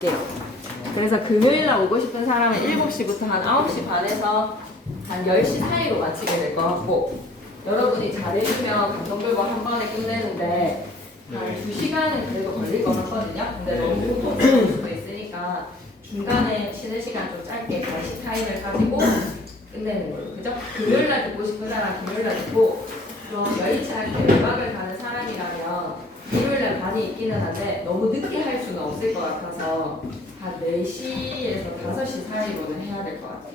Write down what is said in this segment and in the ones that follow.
네. 그래서 금요일날 오고 싶은 사람은 7시부터 한 9시 반에서 한 10시 사이로 마치게 될 것 같고, 여러분이 잘해주면 감독별과 한 번에 끝내는데 한 2시간은 그래도 걸릴 것 같거든요. 근데 너무 고통스러울 수도 있으니까 중간에 쉬는 시간 좀 짧게 간식 타임을 가지고 끝내는 걸로. 그죠? 금요일날 듣고 싶은 사람 금요일날 듣고, 좀 여의치 않게 외박을 가는 사람이라면 일요일날 반이 있기는 한데 너무 늦게 할 수는 없을 것 같아서 한 4시에서 5시 사이로는 해야 될 것 같아요.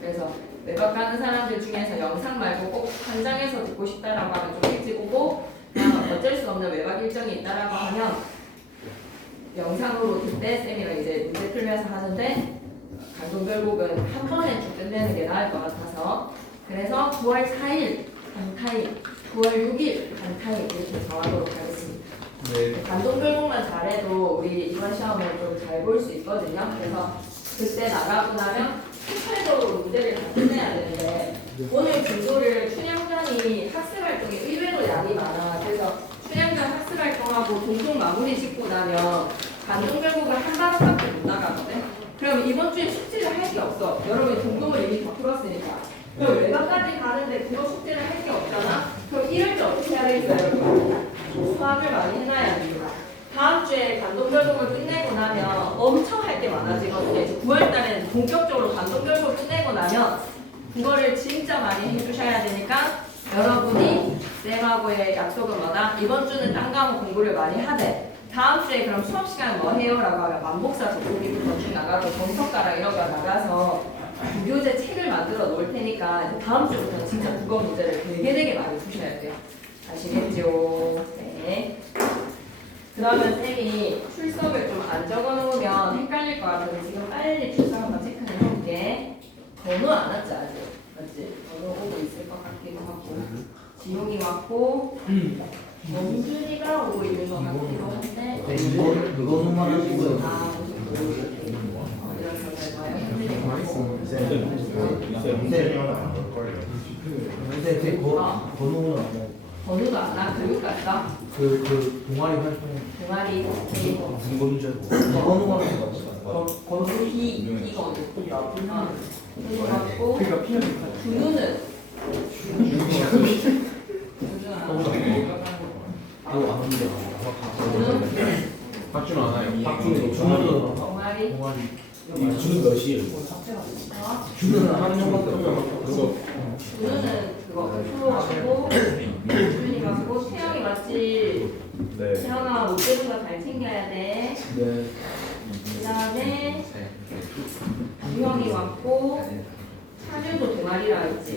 그래서 외박 가는 사람들 중에서 영상 말고 꼭 현장에서 듣고 싶다라고 하면 좀 일찍 오고, 그냥 어쩔 수 없는 외박 일정이 있다라고 하면 영상으로 그때 쌤이랑 이제 문제 풀면서 하는데, 강동별곡은 한 번에 좀 끝내는 게 나을 것 같아서, 그래서 9월 4일 한 타임, 9월 6일 한 타임 이렇게 정하도록 하겠습니다. 네. 감동별곡만 잘해도 우리 이번 시험을 좀 잘 볼 수 있거든요. 그래서 그때 나가고 나면 폭발적으로 문제를 다 끝내야 되는데, 오늘 진도를 춘향전이 학습활동이 의외로 양이 많아. 그래서 춘향전 학습활동하고 동동 마무리 짓고 나면 감동별곡을 한 바닥밖에 못 나가거든. 그럼 이번 주에 숙제를 할 게 없어. 여러분이 동동을 이미 다 풀었으니까. 그럼 외곽까지 가는데 그거 숙제를 할 게 없잖아? 그럼 이럴 때 어떻게 해야 되겠어요, 여러분? 수학을 많이 해놔야 됩니다. 다음 주에 감동별곡을 끝내고 나면 엄청 할 게 많아지거든요. 이제 9월 달에는 본격적으로 감동별곡을 끝내고 나면 그거를 진짜 많이 해주셔야 되니까, 여러분이 쌤하고의 약속은 뭐다? 이번 주는 딴 과목 공부를 많이 하되, 다음 주에 그럼 수업 시간 뭐 해요? 라고 하면 만복사 돋보기부터 쭉 나가고 정석가랑 이런 거 나가서 무교재 책을 만들어 놓을 테니까 이제 다음 주부터는 진짜 국어 문제를 되게 많이 푸셔야 돼요. 아시겠죠? 네. 그러면 쌤이 출석을 좀 안 적어 놓으면 헷갈릴 것 같아서 지금 빨리 출석 한번 체크를 해볼게. 번호 안 왔지 아직? 맞지? 번호 오고 있을 것 같기도 하고, 지용이 왔고, 원준이가 오고 있는 것 같기도 한데, 그거만 하시고요. 아, 이런 경우에 현준이가 왔고, 근데 제 번호는 안 나요. 번호도 안 와? 교육 갔어? 그 동아리 활동 동아리 데이고 무슨 건줄 번호가 하는 거 건수 이거 그거 갖고, 준우는 그거 안 합니다. 준우 박준호 안 와요. 박준호 동아리 주는 몇 시에요? 주는 한 명밖에 없어. 준우는 그거 프로 갖고, 준이 갖고, 태영이 맞지? 네. 태영아 못 되는 거 잘 챙겨야 돼. 네. 그 다음에 주형이 왔고, 차준도 동아리라 했지.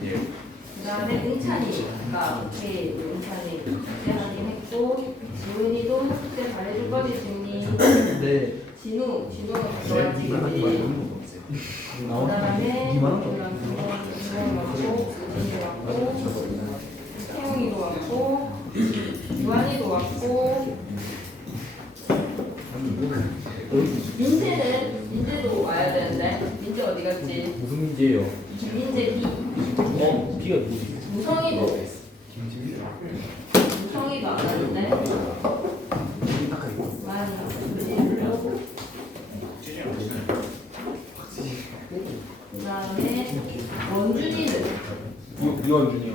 그 다음에 응찬이가 오케이, 응찬이 숙제 하긴 했고, 지훈이도 숙제 잘해줄 거지, 지훈이. 네. 진우는 가져와야지. 그 다음에 이랑 준영이 왔고, 우진이 왔고, 태영이도 왔고, 유한이도 왔고, 민재도 와야 되는데, 민재 어디 갔지? 무슨 문제예요? 민재 B. B가 뭐지? 무성이도 안 왔는데, 많이 그 다음에 원준이는 이원준이요.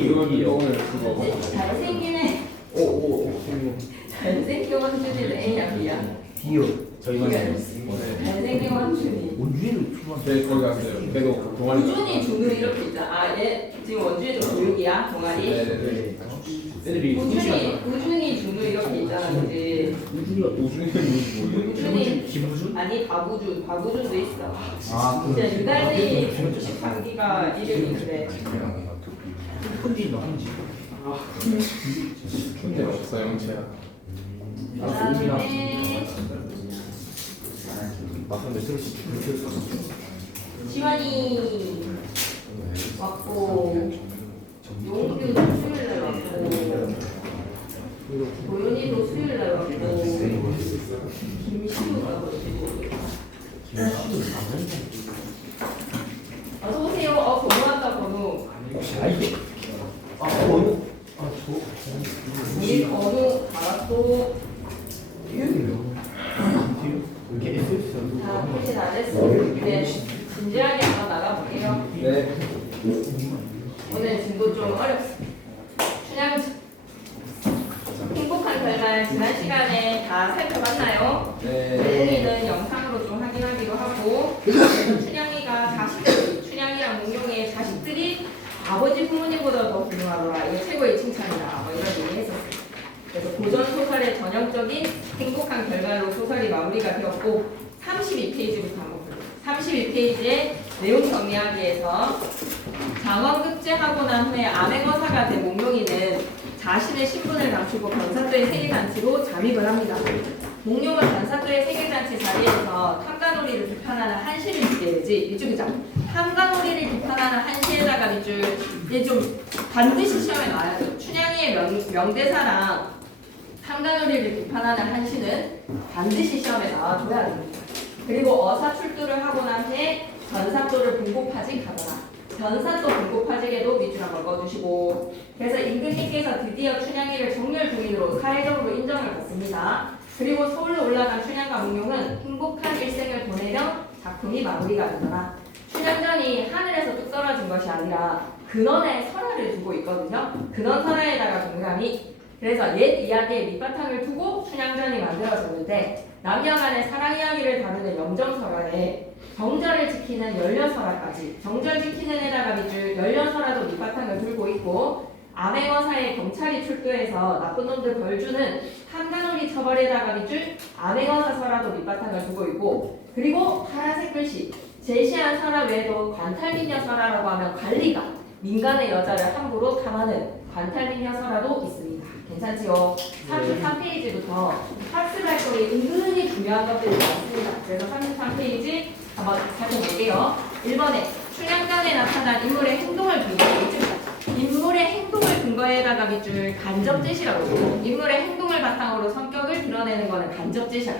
이원준이요. 오늘 그거. 잘생기네. 잘생긴 원준이는 A야 B야? B요. 저희만 잘생긴 원준이. 원준이를 초반. 네, 거기 갔어요. 그래도 동아리. 우준이 준우 이렇게 있잖아. 아, 얘 지금 원준이도 교육이야 동아리. 네네네. 애들이 우준이 준우 이렇게 있잖아, 그지? 우준이가 우준이는 우준이 김우준? 아니 박우준도 있어. 아, 진짜 유달리 13기가 이름이 그래. 현지인도 한지. 춘대 없어 영채야. 그다음에 막상 메시지 그렇게 지환이 왔고, 용규도 수요일날 왔고, 도윤이도 수요일날 왔고, 김시우가 어서 오세요. 번호 왔다 번호. 번호? 일 번호 받았고, 이름이 자, 표시 다 됐어. 이제 진지하게 한번 나가볼게요. 네. 오늘 진도 좀 어렵어. 춘향 행복한 결말 지난 시간에 다 살펴봤나요? 네. 몽룡이는 영상으로 좀 확인하기도 하고 그래서 춘향이랑 몽룡이의 자식들이 아버지 부모님보다 더 훌륭하더라. 이게 최고의 칭찬이다. 뭐 이런 얘기 했었어요. 그래서 고전 소설의 전형적인 행복한 결말로 소설이 마무리가 되었고 32페이지부터 한번 볼게요. 32페이지에 내용 정리하기 위해서 장원급제하고 난 후에 암행어사가 된 몽룡이는 자신의 신분을 감추고 변사또의 생일잔치로 잠입을 합니다. 몽룡은 변사또의 생일잔치 자리에서 탐관오리를 비판하는 한시를 주게 되지. 이쪽이죠. 탐관오리를 비판하는 한시에다가 밑줄 이게 좀 반드시 시험에 나와야죠. 춘향이의 명대사랑 탐관오리를 비판하는 한시는 반드시 시험에 나와줘야 됩니다. 그리고 어사 출두를 하고 난 후에 변사또를 분곡파직하더라. 변사또 분곡파직에도 밑줄 한번 꺼주시고 그래서 임금님께서 드디어 춘향이를 정렬 부인으로 사회적으로 인정을 받습니다. 그리고 서울로 올라간 춘향과 몽룡은 행복한 일생을 보내며 작품이 마무리가 되더라. 춘향전이 하늘에서 뚝 떨어진 것이 아니라 근원에 설화를 두고 있거든요. 근원 설화에다가 동그라미. 그래서 옛 이야기의 밑바탕을 두고 춘향전이 만들어졌는데 남녀 간의 사랑 이야기를 다루는 영정설화에 정절을 지키는 연려설화까지 정절 지키는 에다가 밑줄 연려설화도 밑바탕을 들고 있고 암행어사의 경찰이 출두해서 나쁜 놈들 벌 주는 탐관오리 처벌에다가 밑줄 암행어사 설화도 밑바탕을 두고 있고 그리고 파란색 글씨 제시한 설화 외에도 관탈민녀 설화라고 하면 관리가 민간의 여자를 함부로 탐하는 관탈민녀 설화도 있습니다. 괜찮지요? 33페이지부터 학습 활동이 은근히 중요한 것들이 많습니다. 그래서 33페이지 한번 살펴볼게요. 1번에 춘향전에 나타난 인물의 행동을 근거해 인물의 행동을 근거에다가 밑줄 간접제시라고 해요. 인물의 행동을 바탕으로 성격을 드러내는 거는 간접제시야.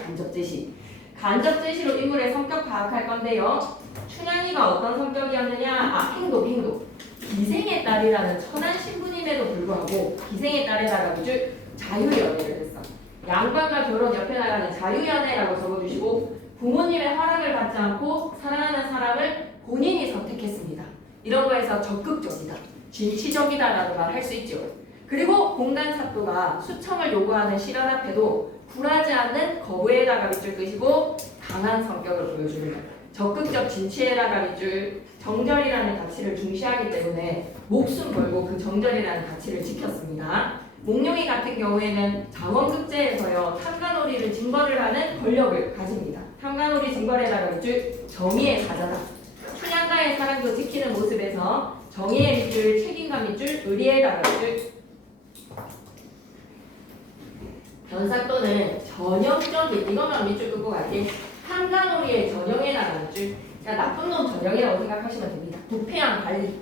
간접제시로 인물의 성격 파악할 건데요. 춘향이가 어떤 성격이었느냐? 행동. 기생의 딸이라는 천한 신부님에도 불구하고 기생의 딸에다가 밑줄 자유연애를 했어. 양반과 결혼 옆에 나가는 자유연애라고 적어주시고 부모님의 허락을 받지 않고 사랑하는 사람을 본인이 선택했습니다. 이런 거에서 적극적이다, 진취적이다라고 말할 수 있죠. 그리고 공간사또가 수청을 요구하는 실현 앞에도 굴하지 않는 거부에다가 밑줄 끄시고 강한 성격을 보여줍니다. 적극적 진취에다가 밑줄 정절이라는 가치를 중시하기 때문에 목숨 걸고 그 정절이라는 가치를 지켰습니다. 몽룡이 같은 경우에는 장원급제에서요 탐관오리를 징벌을 하는 권력을 가집니다. 탐관오리 징벌에다가 밑줄 정의의 사자다. 춘향과의 사랑도 지키는 모습에서 정의의 밑줄, 책임과 밑줄, 의리에다가 밑줄. 변사또는 전형적인 이것만 밑줄 끄고 갈게. 탐관오리의 전형에다가 밑줄. 그러니까 나쁜 놈 전형이라고 생각하시면 됩니다. 부패한 관리.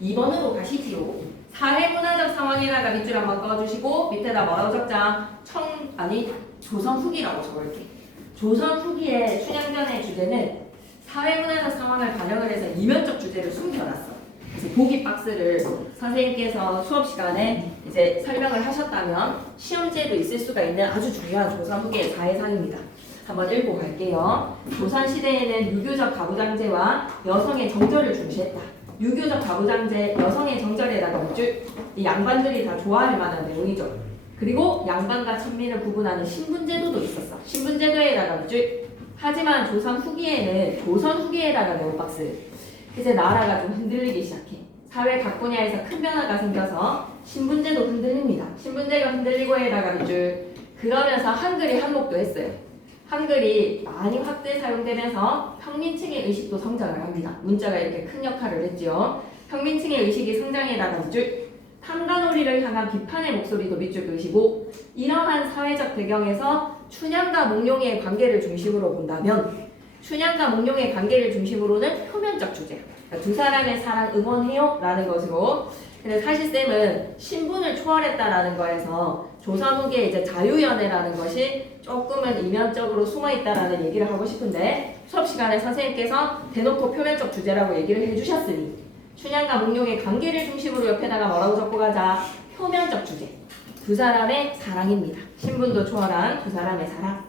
2번으로 가시지요. 사회문화적 상황에다가 밑줄 한번 꺼주시고 밑에다 뭐라고 적자? 조선 후기라고 적을게. 조선 후기의 춘향전의 주제는 사회문화적 상황을 반영을 해서 이면적 주제를 숨겨놨어. 그래서 보기 박스를 선생님께서 수업 시간에 이제 설명을 하셨다면 시험지에도 있을 수가 있는 아주 중요한 조선 후기의 사회상입니다. 한번 읽고 갈게요. 조선시대에는 유교적 가부장제와 여성의 정절을 중시했다. 유교적 가부장제, 여성의 정절에다가 밑줄, 이 양반들이 다 좋아할 만한 내용이죠. 그리고 양반과 천민을 구분하는 신분제도도 있었어. 신분제도에다가 밑줄. 하지만 조선 후기에는 조선 후기에다가 네오박스. 이제 나라가 좀 흔들리기 시작해. 사회 각 분야에서 큰 변화가 생겨서 신분제도 흔들립니다. 신분제가 흔들리고에다가 밑줄. 그러면서 한글이 한몫도 했어요. 한글이 많이 확대 사용되면서 평민층의 의식도 성장을 합니다. 문자가 이렇게 큰 역할을 했죠. 평민층의 의식이 성장에다가 밑줄. 탐관오리를 향한 비판의 목소리도 밑줄 그으시고 이러한 사회적 배경에서 춘향과 몽룡의 관계를 중심으로 본다면 춘향과 몽룡의 관계를 중심으로는 표면적 주제. 그러니까 두 사람의 사랑 응원해요? 라는 것으로. 근데 사실 쌤은 신분을 초월했다라는 거에서 조선 후기에 이제 자유연애라는 것이 조금은 이면적으로 숨어있다라는 얘기를 하고 싶은데 수업 시간에 선생님께서 대놓고 표면적 주제라고 얘기를 해주셨으니 춘향과 몽룡의 관계를 중심으로 옆에다가 뭐라고 적고 가자? 표면적 주제. 두 사람의 사랑입니다. 신분도 초월한 두 사람의 사랑.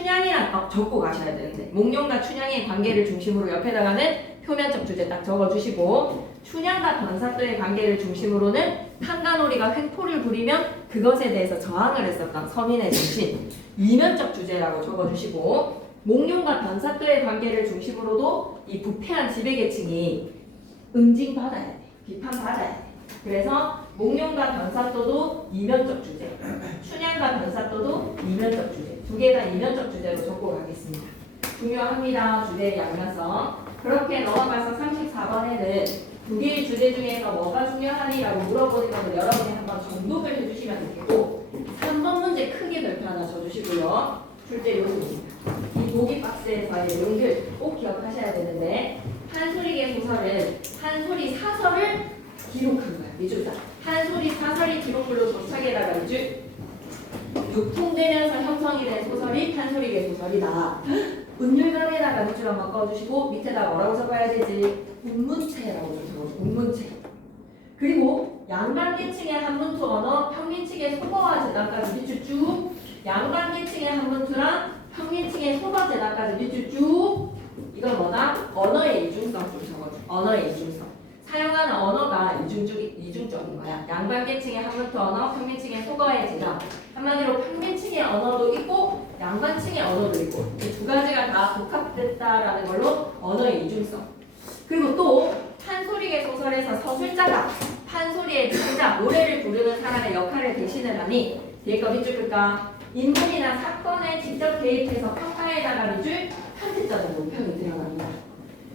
춘향이랑 적고 가셔야 되는데 목룡과 춘향의 관계를 중심으로 옆에다가는 표면적 주제 딱 적어주시고 춘향과 변사또의 관계를 중심으로는 한간오리가 횡포를 부리면 그것에 대해서 저항을 했었던 서민의 정신 이면적 주제라고 적어주시고 목룡과 변사또의 관계를 중심으로도 이 부패한 지배계층이 응징받아야 돼. 비판받아야 돼. 그래서 목룡과 변사또도 이면적 주제, 춘향과 변사또도 이면적 주제, 두 개 다 이면적 주제로 적고 가겠습니다. 중요합니다. 주제의 양면성. 그렇게 넘어가서 34번에는 두 개의 주제 중에서 뭐가 중요하니라고 물어보는 것을 여러분이 한번 정독을 해주시면 좋겠고 3번 문제 크게 별표 하나 줘주시고요. 출제 요소입니다. 이 보기 박스에서의 내용들 꼭 기억하셔야 되는데 한소리계 소설은 한소리 사설을 기록한 거야. 미주사. 한소리 사설이 기록물로 도착에다가 이제 육통되면서 형성이 된 소설이 한소리계 소설이다. 은율감에다가 밑줄 한번 꺼주시고 밑에다 뭐라고 적어야 되지? 운문체라고 좀 적어줘. 운문체. 그리고 양반계층의 한문투 언어, 평민층의 소거와 재단까지 밑줄 쭉. 양반계층의 한문투랑 평민층의 소거 재단까지 밑줄 쭉. 이건 뭐다? 언어의 이중성 좀 적어줘. 언어의 이중성. 사용하는 언어가 이중적인 거야. 양반계층의 한문투 언어, 평민층의 소거의 재단. 한마디로 평민층의 언어도 있고 양반층의 언어도 있고 이 두 가지가 다 복합됐다라는 걸로 언어의 이중성. 그리고 또 판소리계 소설에서 서술자가 판소리의 듣자 노래를 부르는 사람의 역할을 대신을 하니 뒤에 거 밑줄 끌까? 인물이나 사건에 직접 개입해서 평가에다가 밑줄 편집자적 논평이 들어갑니다.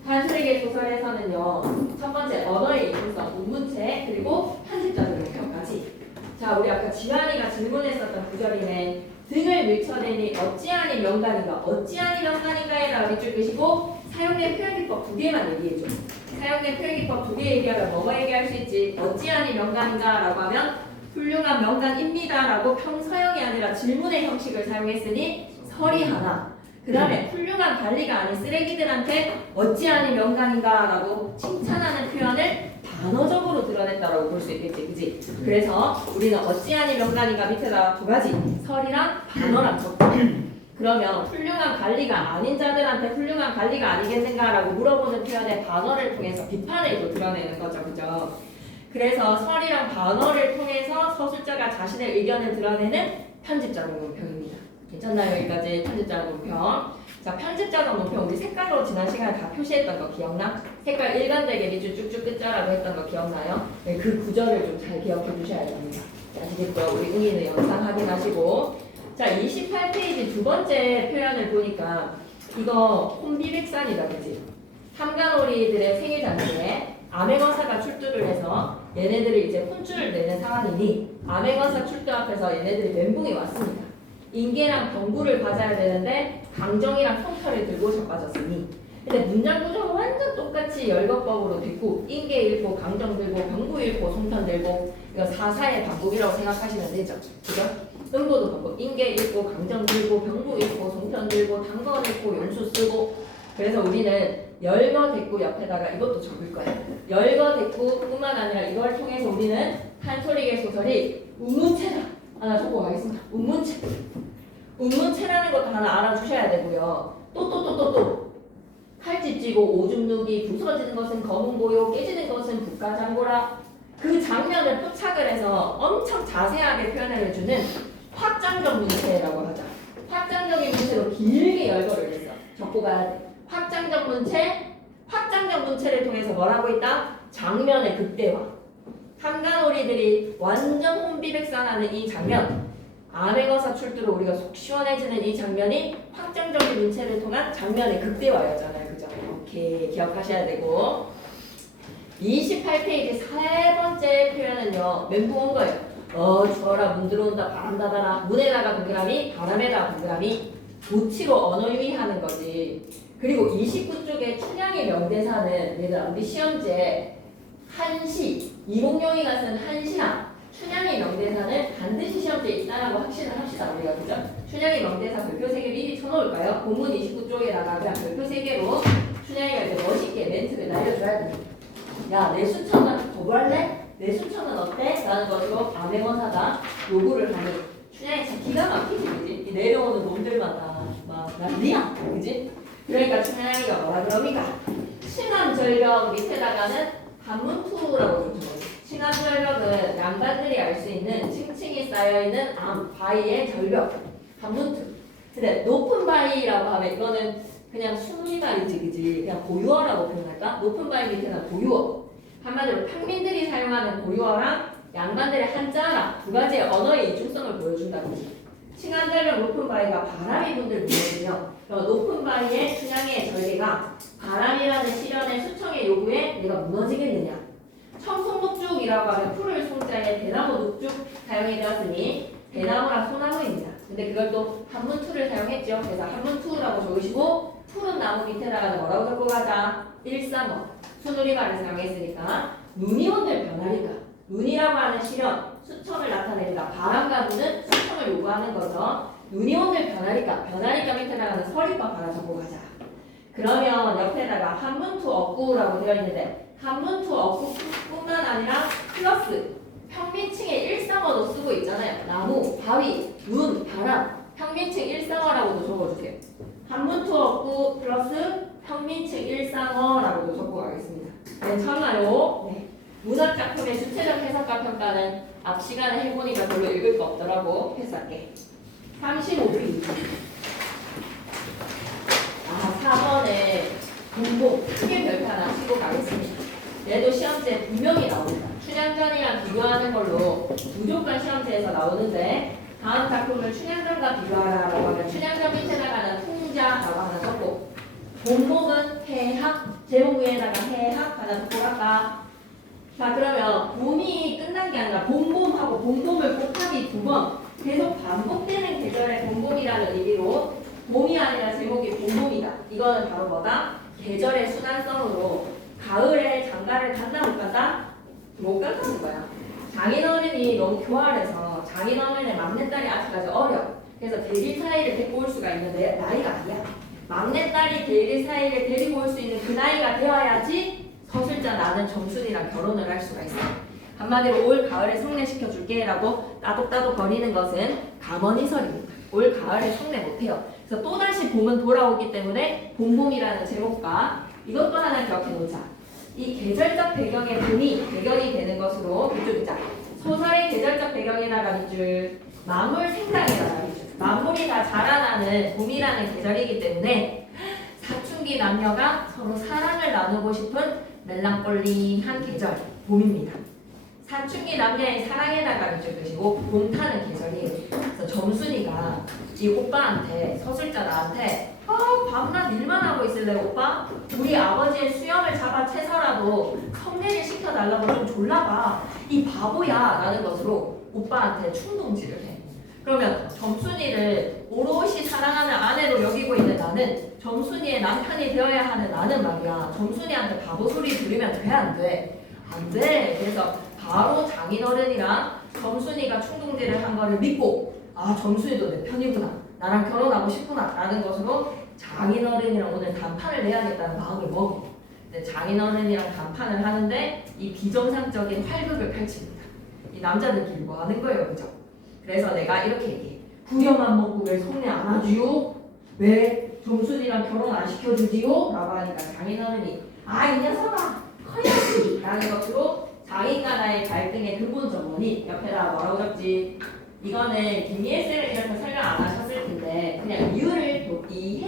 판소리계 소설에서는요 첫 번째 언어의 이중성, 문문체 그리고 편집자적 논평까지. 자, 우리 아까 지환이가 질문했었던 구절이네. 등을 밀쳐내니 어찌하니 명간인가 어찌하니 명간인가에다가 밑줄 끄시고 사용된 표현기법 두 개만 얘기해줘. 사용된 표현기법 두 개 얘기하면 뭐가 얘기할 수 있지? 어찌하니 명간인가 라고 하면 훌륭한 명간입니다 라고 평서형이 아니라 질문의 형식을 사용했으니 설이 하나. 그 다음에 훌륭한 관리가 아닌 쓰레기들한테 어찌하니 명간인가 라고 칭찬하는 표현을 단어적으로 드러냈다라고 볼 수 있겠지, 그지? 그래서 우리는 어찌하니 명간인가 밑에다가 두 가지 설이랑 단어랑 적고 그러면 훌륭한 관리가 아닌 자들한테 훌륭한 관리가 아니겠는가라고 물어보는 표현의 단어를 통해서 비판을 또 드러내는 거죠, 그죠? 그래서 설이랑 단어를 통해서 서술자가 자신의 의견을 드러내는 편집자적 논평입니다. 괜찮나요? 여기까지 편집자적 논평. 자, 편집자적 논평 우리 색깔로 지난 시간에 다 표시했던 거 기억나? 색깔 일관되게 밑줄 쭉쭉 끝자라고 했던 거 기억나요? 네, 그 구절을 좀 잘 기억해 주셔야 됩니다. 아시겠죠? 우리 응이는 영상 확인하시고 자, 28페이지 두 번째 표현을 보니까 이거 혼비백산이다, 그치? 함간오리들의 생일잔치에 암행어사가 출두를 해서 얘네들이 이제 혼쭐을 내는 상황이니 암행어사 출두 앞에서 얘네들이 멘붕이 왔습니다. 인계랑 병구를 가져야 되는데 강정이랑 송편을 들고 자빠졌으니 근데 문장 구조는 완전 똑같이 열거법으로 됐고 인계 읽고 강정 들고 병구 읽고 송편 들고 이거 사사의 반복이라고 생각하시면 되죠. 그죠? 음보도 반복. 인계 읽고 강정 들고 병구 읽고 송편 들고 단거 읽고 용수 쓰고 그래서 우리는 열거 됐고 옆에다가 이것도 적을 거예요. 열거 됐고 뿐만 아니라 이걸 통해서 우리는 한소리계 소설이 운문체다. 하나 적고 가겠습니다. 운문체. 운문체라는 것도 하나 알아주셔야 되고요. 또 칼집 찌고 오줌 누기 부서지는 것은 검은 고요 깨지는 것은 북가장고라 그 장면을 포착을 해서 엄청 자세하게 표현을 해주는 확장적 문체라고 하자. 확장적인 문체로 길게 열거를 했어. 적고 가야 돼. 확장적 문체를 통해서 뭐라고 했다? 장면의 극대화. 함간오리들이 완전 혼비백산하는 이 장면 암행어사 출두로 우리가 속 시원해지는 이 장면이 확장적인 문체를 통한 장면의 극대화였잖아요. 그죠? 이렇게 기억하셔야 되고 28페이지 세 번째 표현은요. 멘붕 온 거예요. 주어라 문 들어온다 바람 닫아라 문에다가 동그라미 바람에다가 동그라미 도치로 언어 유희하는 거지. 그리고 29쪽에 춘향의 명대사는 얘들아 우리 시험지에 한시 2062가 쓴 한시나 춘향의 명대사는 반드시 시험지에 있다라고 확신을 합시다 우리가. 그죠? 춘향의 명대사 별표 3개 미리 쳐놓을까요? 본문 29쪽에다가 그냥 별표 3개로 춘향이가 이제 멋있게 멘트를 날려줘야 됩니다. 야, 내 수청은 거부할래? 내 수청은 어때? 라는 것으로 암행어사가 요구를 하는 춘향이 진짜 기가 막히지, 그지? 이 내려오는 놈들마다 막 난리야, 그지? 그러니까 춘향이가 뭐라 그럽니까? 칭암절벽 밑에다가는 한문투라고 적은 거지. 칭암절벽은 양반들이 알 수 있는 층층이 쌓여있는 바위의 절벽, 한문투. 근데 높은 바위라고 하면 이거는 그냥 순리말이지, 그지? 그냥 고유어라고 표현할까? 높은 바위 밑에는 고유어. 한마디로 평민들이 사용하는 고유어랑 양반들의 한자랑 두 가지의 언어의 이중성을 보여준다는 거지. 칭한절벽 높은 바위가 바람이 분들 무너지며 높은 바위의 춘향의 절개가 바람이라는 시련의 수청의 요구에 내가 무너지겠느냐. 청송녹죽이라고 하면 풀을 송자에 대나무 녹죽 사용이 되었으니 대나무랑 소나무입니다. 근데 그걸 또 한문투를 사용했죠. 그래서 한문투라고 적으시고 푸른 나무 밑에다가 뭐라고 적고 가자. 135 순우리말을 사용했으니까 눈이 온들 변하리까. 눈이라고 하는 시련 수청을 나타냅니다. 바람과 눈은 수청을 요구하는 거죠. 눈이 오늘 변하리까 밑에다가는 서리법 하나 적고 가자. 그러면 옆에다가 한문투 억구라고 되어 있는데 한문투 억구뿐만 아니라 플러스 평민층의 일상어도 쓰고 있잖아요. 나무, 바위, 눈, 바람, 평민층 일상어라고도 적어주세요. 한문투 억구 플러스 평민층 일상어라고도 적고 가겠습니다. 괜찮나요? 네. 문학작품의 주체적 해석과 평가는 앞 시간에 해보니까 별로 읽을 거 없더라고. 패스할게. 35주 4번에 공복 크게 별표 하나 치고 가겠습니다. 얘도 시험지에 분명히 나옵니다. 춘향전이랑 비교하는 걸로 무조건 시험지에서 나오는데 다음 작품을 춘향전과 비교하라라고 하면 춘향전 밑에다가는 풍자라고 하나 적고 공복은 해학 제목 위에다가 해학 하나 적고 갈까. 자 그러면 봄이 끝난 게 아니라 봄봄하고 봄봄을 곱하기 2번 계속 반복되는 계절의 봄봄이라는 의미로 봄이 아니라 제목이 봄봄이다. 이거는 바로 뭐다? 계절의 순환성으로 가을에 장가를 간다 못 간다? 못 간다는 거야. 장인어른이 너무 교활해서 장인어른의 막내딸이 아직까지 어려. 그래서 대리 사이를 데리고 올 수가 있는데 나이가 아니야. 막내딸이 대리 사이를 데리고 올 수 있는 그 나이가 되어야지 서술자 나는 정순이랑 결혼을 할 수가 있어. 한마디로 올 가을에 성례시켜줄게 라고 따독따독 거리는 것은 감언이설입니다. 올 가을에 성례 못해요. 그래서 또다시 봄은 돌아오기 때문에 봄봄이라는 제목과 이것도 하나 기억해 놓자. 이 계절적 배경의 봄이 배경이 되는 것으로 이쪽이자 소설의 계절적 배경에다가 밑줄 만물 생장에다가 밑줄 만물이 다 자라나는 봄이라는 계절이기 때문에 사춘기 남녀가 서로 사랑을 나누고 싶은 멜랑꼴리한 계절 봄입니다. 사춘기 남녀의 사랑에다가 밑줄 그시고 봄 타는 계절이에요. 그래서 정순이가 이 오빠한테 서술자 나한테 밤낮 일만 하고 있을래 오빠? 우리 아버지의 수염을 잡아 채서라도 성례를 시켜달라고 좀 졸라봐. 이 바보야 라는 것으로 오빠한테 충동질을 해. 그러면 정순이를 오롯이 사랑하는 아내로 여기고 있는 나는 정순이의 남편이 되어야 하는 나는 말이야. 정순이한테 바보 소리 들으면 돼 안 돼? 안 돼. 그래서 바로 장인어른이랑 정순이가 충동질을 한 거를 믿고 정순이도 내 편이구나. 나랑 결혼하고 싶구나 라는 것으로 장인어른이랑 오늘 단판을 내야겠다는 마음을 먹어. 근데 장인어른이랑 단판을 하는데 이 비정상적인 활극을 펼칩니다. 이 남자들끼리 뭐 하는 거예요, 그죠? 그래서 내가 이렇게 얘기해. 부려만 먹고 왜 성례 안 하지요? 왜 정순이랑 결혼 안 시켜주지요? 라고 하니까 장인어른이 이 녀석아 커야지 라는 것으로 장인과 나의 갈등의 근본적 원인 옆에다 뭐라고 적지? 이거는 김희애 쌤은 이렇게 설명 안 하셨을 텐데 그냥 이해를 돕기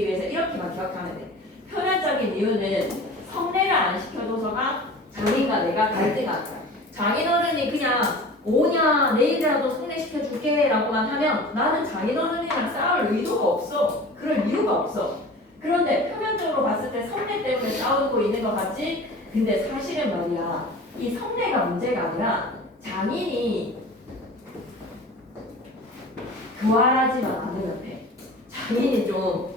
위해서 이렇게만 기억하면 돼. 표면적인 이유는 성례를 안 시켜줘서가 장인과 내가 갈등하는 거야. 장인어른이 그냥 오냐 내일이라도 성례시켜줄게 라고만 하면 나는 장인어른이랑 싸울 의도가 없어. 그럴 이유가 없어. 그런데 표면적으로 봤을 때 성례 때문에 싸우고 있는 것 같지? 근데 사실은 말이야 이 성례가 문제가 아니라 장인이 교활하지만 않으면 돼. 장인이 좀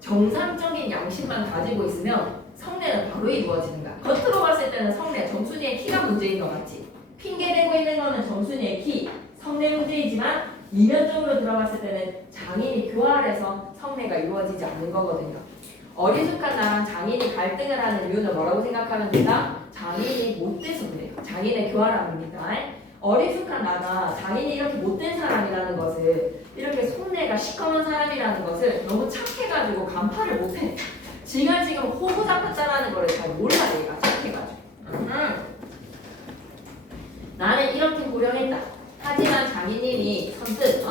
정상적인 양심만 가지고 있으면 성례는 바로 이루어지는 거야. 겉으로 봤을 때는 성례, 정순이의 키가 문제인 것 같지? 핑계대고 있는 거는 정순이의 키, 성례 문제이지만 이면적으로 들어봤을 때는 장인이 교활해서 성례가 이루어지지 않는 거거든요. 어리숙한 나랑 장인이 갈등을 하는 이유는 뭐라고 생각하면 된다? 장인이 못돼서 그래요. 장인의 교활함입니다. 어리숙한 나가 장인이 이렇게 못된 사람이라는 것을 이렇게 속내가 시커먼 사람이라는 것을 너무 착해가지고 간파를 못해. 지가 지금 호구 잡혔다라는 걸 잘 몰라 얘가 착해가지고. 나는 이렇게 고령했다. 하지만 장인님이 선뜻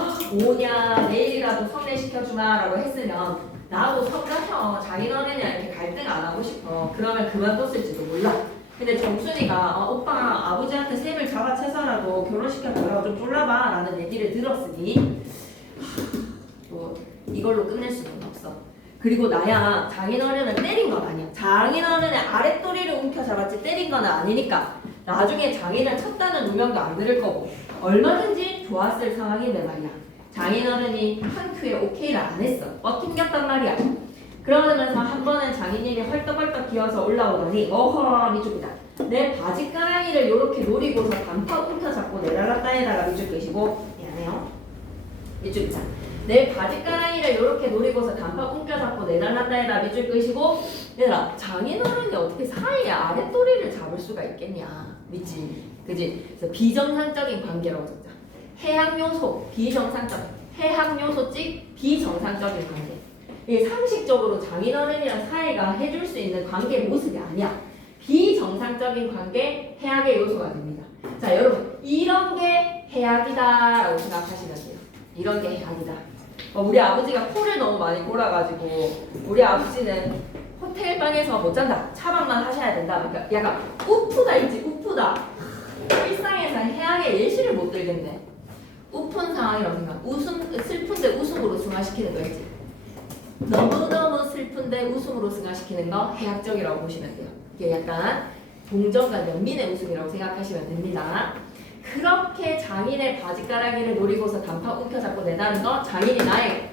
오냐 내일이라도 성례시켜주마 라고 했으면 나도 성가셔 장인어른이랑 이렇게 갈등 안 하고 싶어. 그러면 그만뒀을지도 몰라. 근데 정순이가 오빠 아버지한테 셈을 잡아채서라도 결혼시켜달라고 좀 쫄라봐 라는 얘기를 들었으니 뭐 이걸로 끝낼 수는 없어. 그리고 나야 장인어른을 때린 건 아니야. 장인어른의 아랫도리를 움켜잡았지 때린 건 아니니까 나중에 장인을 쳤다는 누명도 안 들을 거고 얼마든지 좋았을 상황인데 말이야. 장인어른이 한 큐에 오케이를 안 했어. 튕겼단 말이야. 그러면서 한 번은 장인님이 헐떡헐떡 기어서 올라오더니 어허 미죽이다. 내 바지가랑이를 요렇게 노리고서 단파 움켜잡고 내달랐다에다가 미죽 끄시고 미안해요. 미죽이자. 내 바지가랑이를 요렇게 노리고서 단파 움켜잡고 내달랐다에다 밑줄 끄시고 얘들아 장인어른이 어떻게 사이에 아랫도리를 잡을 수가 있겠냐 믿지 그지? 그래서 비정상적인 관계라고 적자. 해학요소 비정상적 해학요소찍 비정상적인 관계. 이게 상식적으로 장인어른이랑 사이가 해줄 수 있는 관계 모습이 아니야. 비정상적인 관계 해학의 요소가 됩니다. 자 여러분 이런 게 해학이다라고 생각하시면 돼요. 이런 게 해학이다. 우리 아버지가 코를 너무 많이 골아가지고 우리 아버지는 호텔 방에서 못 잔다. 차박만 하셔야 된다. 그러니까 약간 우프다 있지 우프다. 일상에서 해악의 예시를 못 들겠네. 우픈 상황이라고 생각. 슬픈데 웃음으로 승화시키는 거 있지. 너무너무 슬픈데 웃음으로 승화시키는 거 해악적이라고 보시면 돼요. 이게 약간 동정과 연민의 웃음이라고 생각하시면 됩니다. 그렇게 장인의 바지가랑이를 노리고서 단파 움켜잡고 내다는 거 장인이 나의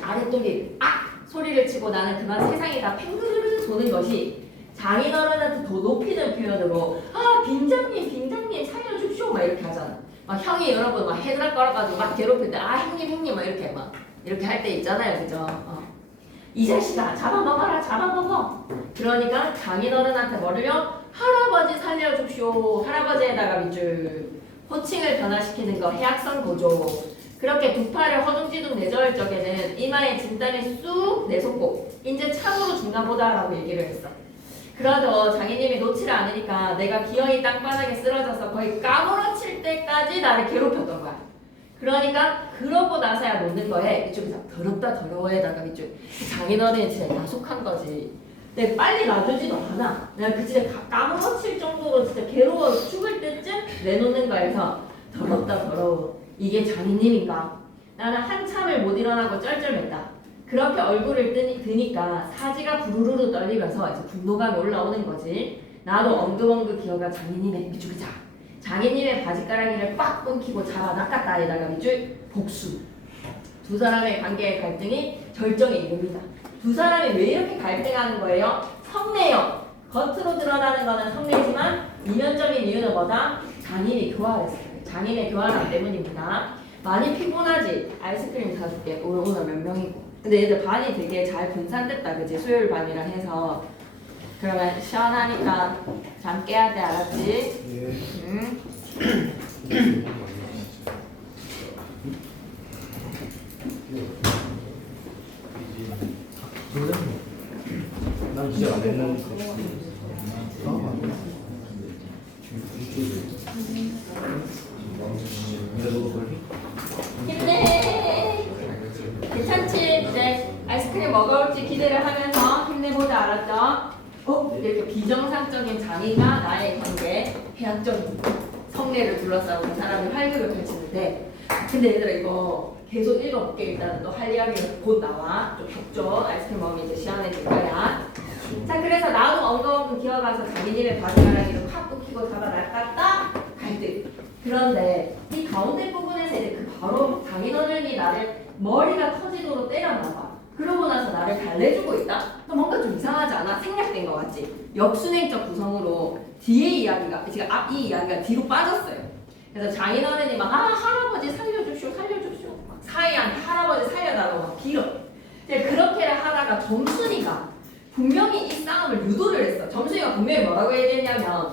아랫도리 소리를 치고 나는 그만 세상이 다 팽그르르 도는 것이 장인어른한테 더 높이는 표현으로 빈장님 살려줍쇼 막 이렇게 하잖아. 막 형이 여러분 막 헤드락 걸어가지고 막 괴롭힐 때 형님 막 이렇게 할 때 있잖아요 그죠? 이 자식아 잡아먹어. 그러니까 장인어른한테 뭐를요? 할아버지 살려줍쇼. 할아버지에다가 밑줄 호칭을 변화시키는 거 해악성 고조. 그렇게 두 팔을 허둥지둥 내저을 적에는 이마에 진땀이 쑥 내솟고 이제 참으로 중간보다 라고 얘기를 했어. 그래도 장인님이 놓지를 않으니까 내가 기어이 땅바닥에 쓰러져서 거의 까무러칠 때까지 나를 괴롭혔던 거야. 그러니까 그러고 나서야 놓는 거에 이쪽에서 더럽다 더러워에다가 이쪽 장인어른이 진짜 야속한 거지. 근데 빨리 놔주지도 않아. 내가 그 진짜 까무러칠 정도로 진짜 괴로워 죽을 때쯤 내놓는 거에서 더럽다 더러워. 이게 장인님인가? 나는 한참을 못 일어나고 쩔쩔맸다. 그렇게 얼굴을 드니까 사지가 부르르르 떨리면서 이제 분노감이 올라오는 거지. 나도 엉금엉금 기어가 장인님의 미주기자. 장인님의 바지가랑이를 빡 끊기고 잡아 낚았다에다가 밑줄 복수. 두 사람의 관계의 갈등이 절정에 이릅니다. 두 사람이 왜 이렇게 갈등하는 거예요? 성내요. 겉으로 드러나는 거는 성내지만 이면적인 이유는 뭐다? 장인이 교활했어요. 장인의 교활함 때문입니다. 많이 피곤하지? 아이스크림 사줄게. 오늘 몇 명이고. 근데 얘들 반이 되게 잘 분산됐다. 그치? 수요일 반이랑 해서. 그러면 시원하니까 잠 깨야 돼. 알았지? 응? 난 진짜 안 됐는 힘내. 괜찮지? 이제 아이스크림 먹어올지 기대를 하면서 힘내보자. 알았죠? 이렇게 비정상적인 장인과 나의 관계, 해학적인 성례를 둘러싸고 사람이 활극을 펼치는데 근데 얘들아 이거 계속 읽어볼게. 일단은 너 할 이야기는 곧 나와. 좀 겹죠? 아이스크림 먹으면 이제 시원해질 거야. 자 그래서 나도 엉금엉금 기어가서 장인님의 바지가랑이를 확 꽂히고 잡아 낚았다. 갈등. 그런데 이 가운데 부분에서 이제 그 바로 장인어른이 나를 머리가 터지도록 때렸나 봐. 그러고 나서 나를 달래주고 있다? 또 뭔가 좀 이상하지 않아? 생략된 것 같지? 역순행적 구성으로 뒤의 이야기가, 지금 앞 이 이야기가 뒤로 빠졌어요. 그래서 장인어른이 막 할아버지 살려주시오 막 사이한테 할아버지 살려달라고 막 빌어. 그렇게를 하다가 점순이가 분명히 이 싸움을 유도를 했어. 점순이가 분명히 뭐라고 얘기했냐면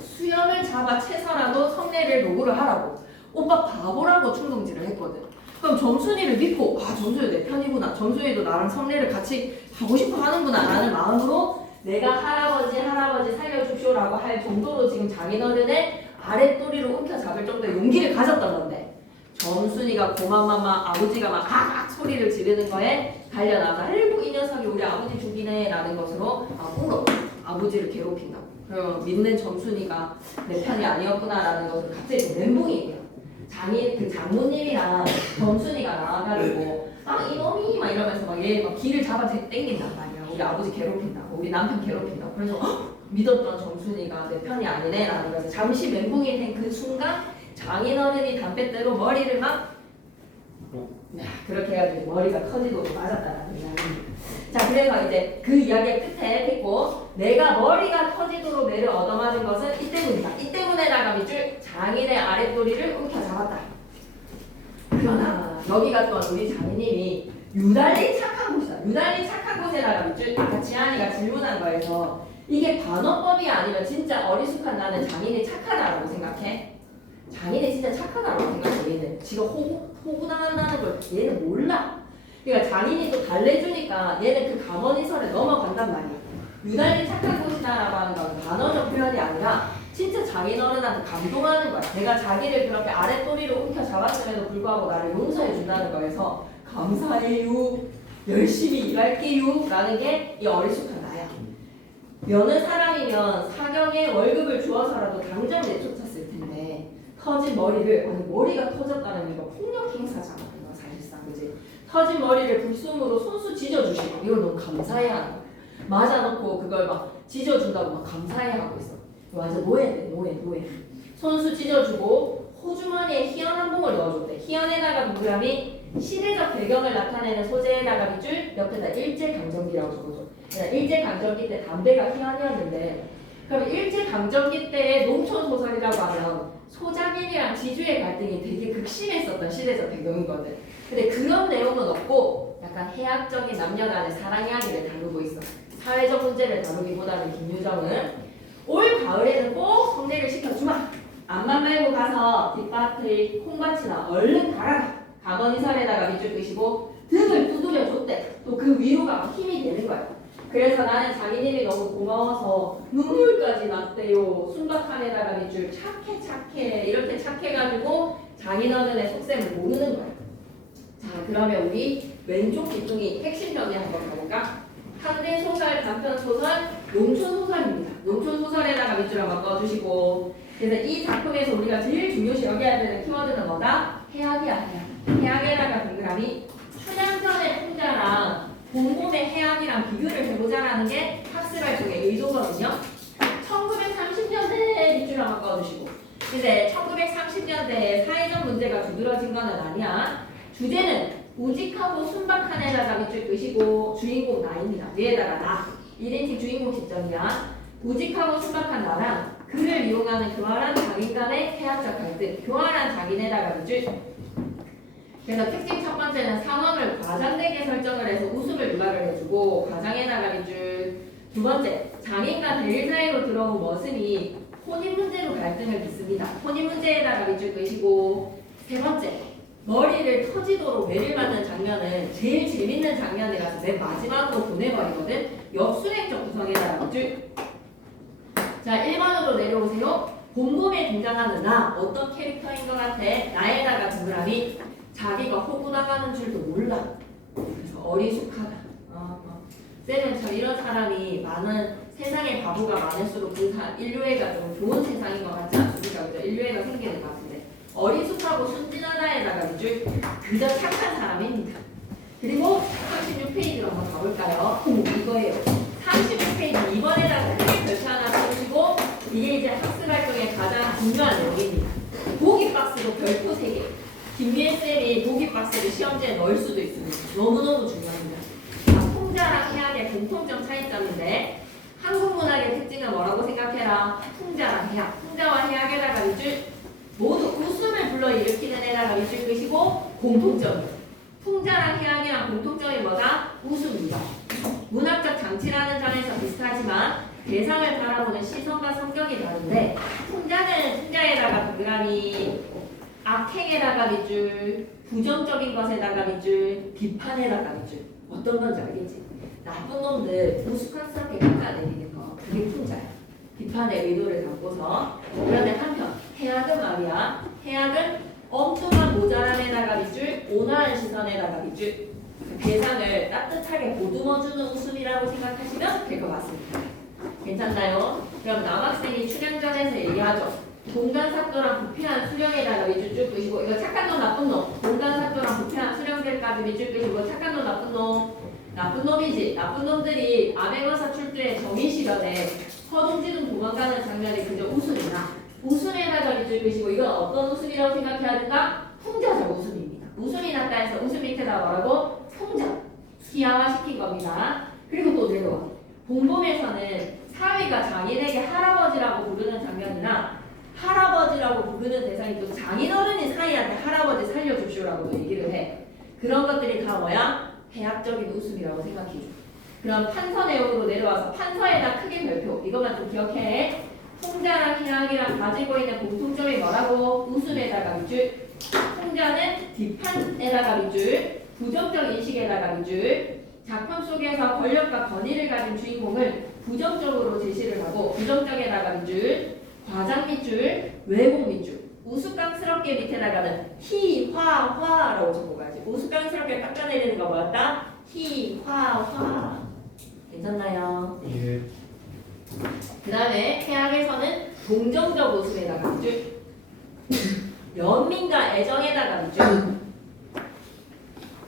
수염을 잡아 채서라도 성례를 노구를 하라고. 오빠 바보라고 충동질을 했거든. 그럼 점순이를 믿고 점순이 내 편이구나. 점순이도 나랑 성례를 같이 하고 싶어 하는구나 라는 마음으로 내가 할아버지 살려줍쇼라고 할 정도로 지금 장인어른의 아랫도리를 움켜잡을 정도의 용기를 가졌던 건데 점순이가 고맘마마 아버지가 막 악악 소리를 지르는 거에 달려나서 아이고 이 녀석이 우리 아버지 죽이네 라는 것으로 울어 아버지를 괴롭힌다고. 그럼 믿는 점순이가 내 편이 아니었구나 라는 것을 갑자기 좀 멘붕이에요. 그 장모님이랑 점순이가 나와가지고 이놈이 막 이러면서 막 얘 막 길을 잡아 땡긴단 말이야. 우리 아버지 괴롭힌다고 우리 남편 괴롭힌다고. 그래서 믿었던 점순이가 내 편이 아니네 라는 것을 잠시 멘붕이 된 그 순간 장인어른이 담뱃대로 머리를 막 그렇게 해가지고 머리가 커지고 맞았다라는 이야기입니다. 자, 그래서 이제 그 이야기의 끝에 했고 내가 머리가 터지도록 매를 얻어맞은 것은 이 때문이다. 이 때문에다가 밑줄 장인의 아랫도리를 움켜잡았다. 그러나 여기가 또 우리 장인님이 유달리 착한 곳이다. 유달리 착한 곳에다가 밑줄 아까 지한이가 질문한 거에서 이게 반어법이 아니면 진짜 어리숙한 나는 장인이 착하다라고 생각해? 장인이 진짜 착하다라고 생각해. 얘는 지가 호구당한다는 걸 얘는 몰라. 그러니까 장인이 또 달래주니까 얘는 그 감언이설에 넘어간단 말이야. 유달리 착한 곳이다라고 하는 건 단어적 표현이 아니라 진짜 장인어른한테 감동하는 거야. 내가 자기를 그렇게 아랫도리로 움켜잡았음에도 불구하고 나를 용서해 준다는 거에서 감사해요, 열심히 일할게요 라는 게 이 어리숙한 나야. 여느 사람이면 사경에 월급을 주어서라도 당장 내쫓았을 텐데 터진 머리를, 아니 머리가 터졌다는 이거 폭력 행사잖아. 이거 사실상 그지? 터진 머리를 불순으로 손수 지져주시고 이걸 너무 감사해야 하는 거야. 맞아놓고 그걸 막 지져준다고 막 감사해하고 있어. 완전 노예네, 노예. 손수 찢어주고 호주머니에 희연 한 봉을 넣어줬대. 희연에다가 동그라미 시대적 배경을 나타내는 소재에다가 밑줄 옆에다 일제강점기라고 적어줘. 일제강점기 때 담배가 희연이었는데 그럼 일제강점기 때의 농촌소설이라고 하면 소작인이랑 지주의 갈등이 되게 극심했었던 시대적 배경이거든. 근데 그런 내용은 없고 약간 해학적인 남녀 간의 사랑 이야기를 다루고 있어. 사회적 문제를 다루기보다는 김유정은 올 가을에는 꼭 성례를 시켜주마. 앞만 말고 가서 뒷밭의 콩밭이나 얼른 갈아라. 가건이설에다가 밑줄 끄시고 등을 두드려 줬대. 또 그 위로가 막 힘이 되는 거야. 그래서 나는 장인님이 너무 고마워서 눈물까지 났대요. 순박한에다가 밑줄 착해 이렇게 착해가지고 장인어른의 속셈을 모르는 거야. 자, 그러면 우리 왼쪽 뒤뚱이 핵심 정리 한번 가볼까? 현대소설, 단편소설, 농촌소설입니다. 농촌소설에다가 밑줄 한번 꺼주시고 그래서 이 작품에서 우리가 제일 중요시 여겨야 되는 키워드는 뭐다? 해악이야, 해악. 해악에다가 동그라미 춘향전의 풍자랑 봄봄의 해악이랑 비교를 해보자라는 게 학습할 쪽의 의도거든요. 1930년대에 밑줄 한번 꺼주시고 이제 1930년대에 사회적 문제가 두드러진 건 아니야. 주제는 우직하고 순박한 애다가 밑줄 끄시고 주인공 나입니다. 위에다가 나 1인칭 주인공 시점이야. 우직하고 순박한 나랑 그를 이용하는 교활한 장인 간의 해학적 갈등, 교활한 장인에다가 밑줄. 그래서 특징 첫 번째는 상황을 과장되게 설정을 해서 웃음을 유발을 해주고 과장에다가 밑줄. 두 번째, 장인과 대리 사이로 들어온 머슴이 혼인 문제로 갈등을 빚습니다. 혼인 문제에다가 밑줄 끄시고. 세 번째, 머리를 터지도록 매를 맞는 장면은 제일 재밌는 장면이라서 맨 마지막으로 보내버리거든. 역순행적 구성에다가 밑줄. 자, 1번으로 내려오세요. 봄봄에 등장하는 나 어떤 캐릭터인 것 같아? 나에다가 동그라미. 자기가 호구당하는 줄도 몰라. 그래서 어리숙하다. 쌤은 저 이런 사람이 많은 세상에 바보가 많을수록 그 인류애가 좀 좋은 세상인 것 같지 않습니까? 그죠? 인류애가 생기는 것 같은데 어리숙하고 순진하다에다가 밑줄 그저 착한 사람입니다. 그리고 36페이지로 한번 가볼까요? 이거예요. 36페이지 2번에다가 별표 하나 써주시고 이게 이제 학습활동의 가장 중요한 내용입니다. 보기 박스로 별표 3개. 김미애 쌤이 보기 박스를 시험지에 넣을 수도 있습니다. 너무너무 중요합니다. 풍자랑 해악의 공통점 차이점인데 한국 문학의 특징은 뭐라고 생각해라? 풍자랑 해악. 풍자와 해악에다가 밑줄 모두 웃음을 불러일으키는 애다가 밑줄 끄시고 공통점이에요. 풍자랑 해악이랑 공통점이 뭐다? 웃음입니다. 문학적 장치라는 점에서 비슷하지만 대상을 바라보는 시선과 성격이 다른데 풍자는 풍자에다가 동그라미 악행에다가 밑줄, 부정적인 것에다가 밑줄, 비판에다가 밑줄. 어떤 건지 알겠지? 나쁜 놈들 우스꽝스럽게 깎아내리는 거. 그게 풍자야. 비판의 의도를 담고서. 그런데 한편 해악은 말이야. 해악은 엉뚱한 모자람에다가 밑줄, 온화한 시선에다가 밑줄. 대상을 따뜻하게 보듬어주는 웃음이라고 생각하시면 될 것 같습니다. 괜찮나요? 그럼 남학생이 춘향전에서 얘기하죠. 동간삭도랑 부패한 수령에다가 밑줄 쭉 끄시고, 이거 착한 놈 나쁜 놈. 동간삭도랑 부패한 수령들까지 밑줄 끄시고, 착한 놈 나쁜 놈. 나쁜 놈이지. 나쁜 놈들이 암행어사 출두의 정의 시련에 허둥지둥 도망가는 장면이 그저 웃음이나 웃음에다가 밑줄 끄시고, 이건 어떤 웃음이라고 생각해야 된다? 풍자적 웃음입니다. 웃음이 났다 해서 웃음 밑에다 뭐라고? 풍자. 희양화시킨 겁니다. 그리고 또 내려와. 본범에서는 사위가 장인에게 할아버지라고 부르는 장면이나 할아버지라고 부르는 대상이 또 장인어른이 사위한테 할아버지 살려주시오라고도 얘기를 해. 그런 것들이 다 뭐야? 해악적인 웃음이라고 생각해줘. 그럼 판서 내용으로 내려와서 판서에다 크게 별표. 이것만 좀 기억해. 풍자랑 희양이랑 가지고 있는 공통점이 뭐라고? 웃음에다가 밑줄. 풍자는 비판에다가 밑줄. 부정적 인식에다가 밑줄. 작품 속에서 권력과 권위를 가진 주인공을 부정적으로 제시를 하고 부정적에다가 밑줄, 과장 밑줄, 왜곡 밑줄, 우스꽝스럽게 밑에다가는 희화화라고 적어가지. 우스꽝스럽게 깎아내리는 거 뭐였다? 희화화. 괜찮나요? 예. 그 다음에 해악에서는 동정적 웃음에다가 밑줄, 연민과 애정에다가 밑줄.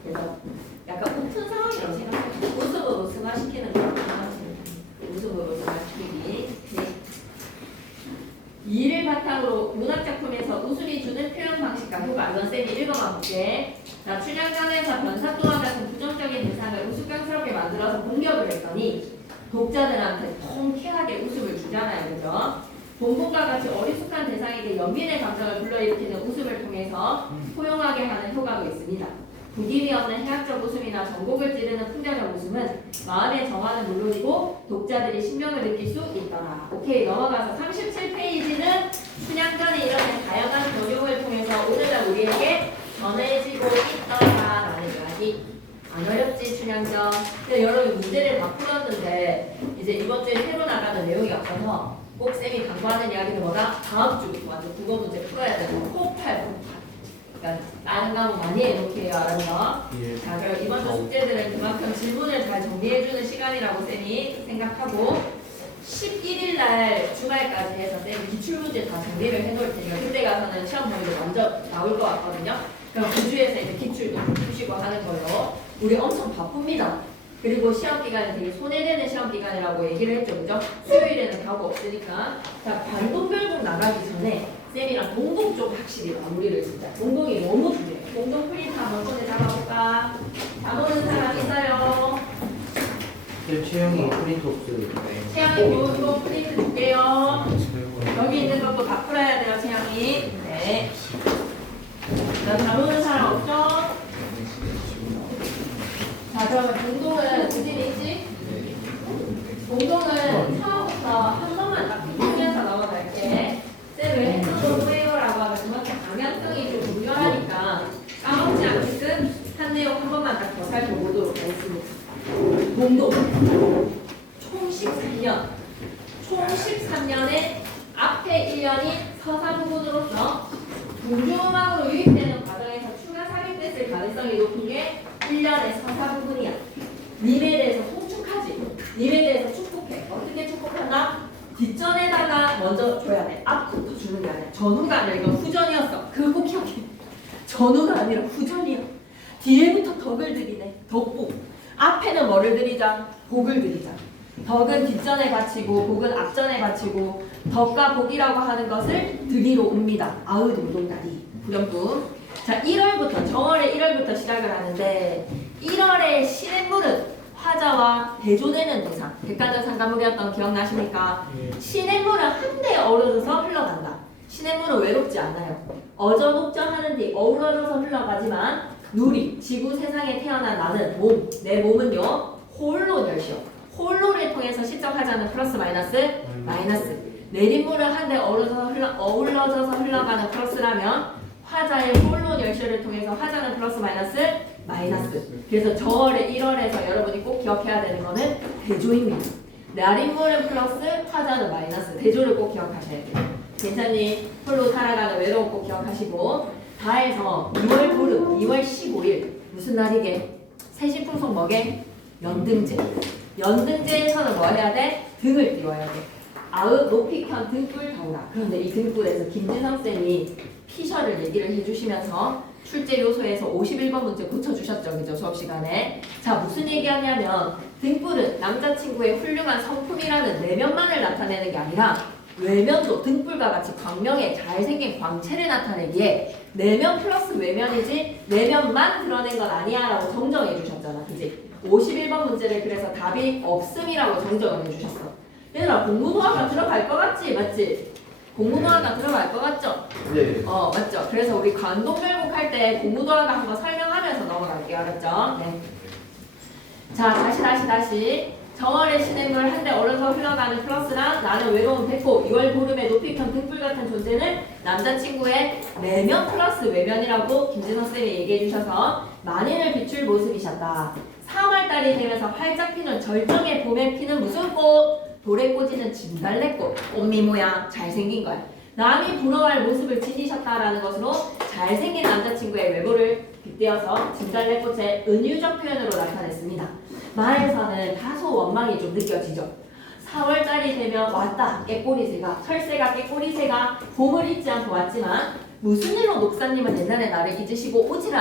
그래서 약간 웃픈 상황이라고 생각해요. 웃음으로 웃음화시키는 거라고 생각하시면 돼요. 웃음으로 웃음화시키기. 네. 이를 바탕으로 문학작품에서 웃음이 주는 표현 방식과 효과. 이건 쌤이 읽어만 볼게. 자, 춘향전에서 변사또와 같은 부정적인 대상을 우스꽝스럽게 만들어서 공격을 했더니 독자들한테 통쾌하게 웃음을 주잖아요. 그죠? 본문과 같이 어리숙한 대상에게 연민의 감정을 불러일으키는 웃음을 통해서 포용하게 하는 효과도 있습니다. 부dim이 없는 해악적 웃음이나 전곡을 찌르는 풍자적 웃음은 마음의 정화는 물론이고 독자들이 신명을 느낄 수 있더라. 오케이, 넘어가서 37페이지는 춘향전에 이런 다양한 적용을 통해서 오늘날 우리에게 전해지고 있더라라는 이야기. 안 어렵지 춘향전. 근데 여러분 문제를 다 풀었는데 이제 이번 주에 새로 나가는 내용이 없어서 꼭 쌤이 강조하는 이야기는 뭐다? 다음 주부터 완전 국어 문제 풀어야 되고 폭발. 그러니까 다른 과목 많이 해놓게요, 알았죠? 예. 자, 그럼 이번 주 숙제들은 그만큼 질문을 잘 정리해주는 시간이라고 쌤이 생각하고 11일 날 주말까지 해서 쌤이 기출문제 다 정리를 해놓을 테니까 그때 가서는 시험 범위도 먼저 나올 것 같거든요. 그럼 그 주에서 이제 기출도 푸시고 하는 걸로. 우리 엄청 바쁩니다. 그리고 시험 기간이 되게 손해되는 시험 기간이라고 얘기를 했죠, 그죠? 수요일에는 가고 없으니까. 자, 반동별곡 나가기 전에 쌤이랑 동동 쪽 확실히 마무리를 진짜. 동동이 너무 중요해요. 동동 프린트 한번 손에 잡아볼까? 잡아오는 사람 있어요? 쌤 최영이 프린트 없어요. 채영이 이거 프린트 줄게요. 여기 있는 것도 다 풀어야 돼요, 채영이. 네. 자, 잡아오는 사람 없죠? 자, 그러면 동동은 부진이 있지? 동동은 처음부터 한 번만 딱 비추면서 넘어갈게. 쌤 왜 했어도 후회요라고 하면 그만큼 방향성이 좀 중요하니까 까먹지 않게끔 한 내용 한 번만 딱 더 살펴보도록 하겠습니다. 동동 총 13년 총 13년에 앞에 1년이 서사 부분으로서 동조음악으로 유입되는 과정에서 추가 삽입됐을 가능성이 높은 게 1년의 서사 부분이야. 님에 대해서 송축하지. 님에 대해서 축복해. 어떻게 축복한다? 뒷전에다가 먼저 줘야 돼. 앞부터 주는 게 아니야. 전후가 아니라 이건 후전이었어. 그거 꼭 기억해. 전후가 아니라 후전이야. 뒤에부터 덕을 드리네. 덕복. 앞에는 뭐를 드리자? 복을 드리자. 덕은 뒷전에 바치고 복은 앞전에 바치고 덕과 복이라고 하는 것을 드리러 옵니다. 아우 동동다리. 부정품. 자, 1월부터 정월의 1월부터 시작을 하는데 1월의 시냇물은 화자와 대조되는 대상, 백간전 상가물이었던 기억나십니까? 시냇물은 한데 어우러져서 흘러간다. 시냇물은 외롭지 않아요. 어저녹저 하는 뒤 어우러져서 흘러가지만 누리, 지구 세상에 태어난 나는 몸, 내 몸은요 홀로 멸시요. 홀로를 통해서 시적하자는 플러스 마이너스 마이너스. 내린물은 한데 어우러져서 흘러가는 플러스라면 화자의 홀론 열쇠를 통해서 화자는 플러스 마이너스 마이너스. 그래서 저월의 1월에서 여러분이 꼭 기억해야 되는 거는 대조입니다. 날인물은 플러스 화자는 마이너스. 대조를 꼭 기억하셔야 돼요. 괜찮니? 홀로 살아가는 외로움 꼭 기억하시고. 다해서 2월 보름 2월 15일 무슨 날이게? 세시풍속 뭐게? 연등제. 연등제에서는 뭐 해야 돼? 등을 띄워야 돼. 아읍 높이 켠 등불 다우라. 그런데 이 등불에서 김진성 쌤이 피셔를 얘기를 해주시면서 출제 요소에서 51번 문제 고쳐주셨죠, 그죠? 수업 시간에. 자, 무슨 얘기하냐면 등불은 남자친구의 훌륭한 성품이라는 내면만을 나타내는 게 아니라 외면도 등불과 같이 광명의 잘생긴 광채를 나타내기에 내면 플러스 외면이지 내면만 드러낸 건 아니야 라고 정정해 주셨잖아, 그지? 51번 문제를 그래서 답이 없음이라고 정정해 주셨어. 얘들아, 공무노화가 들어갈 것 같지? 맞지? 공무노화가 들어갈 것 같죠? 네. 맞죠? 그래서 우리 관동별곡 할 때 공무노화가 한번 설명하면서 넘어갈게요. 알았죠? 네. 자, 다시. 정월의 신행을 한데 얼어서 흘러가는 플러스랑 나는 외로운 백호 2월 보름에 높이 편 등불 같은 존재는 남자친구의 내면 플러스 외면이라고 김진성 쌤이 얘기해 주셔서 만인을 비출 모습이셨다. 3월달이 되면서 활짝 피는 절정의 봄에 피는 무슨 꽃? 돌에 꽂이는 진달래꽃. 꽃미 모양 잘생긴 거야. 남이 부러워할 모습을 지니셨다라는 것으로 잘생긴 남자친구의 외모를 빗대어서 진달래꽃의 은유적 표현으로 나타냈습니다. 말에서는 다소 원망이 좀 느껴지죠. 4월달이 되면 왔다 깨꼬리새가, 철새가 깨꼬리새가 봄을 잊지 않고 왔지만 무슨 일로 녹사님은 옛날에 나를 잊으시고 오지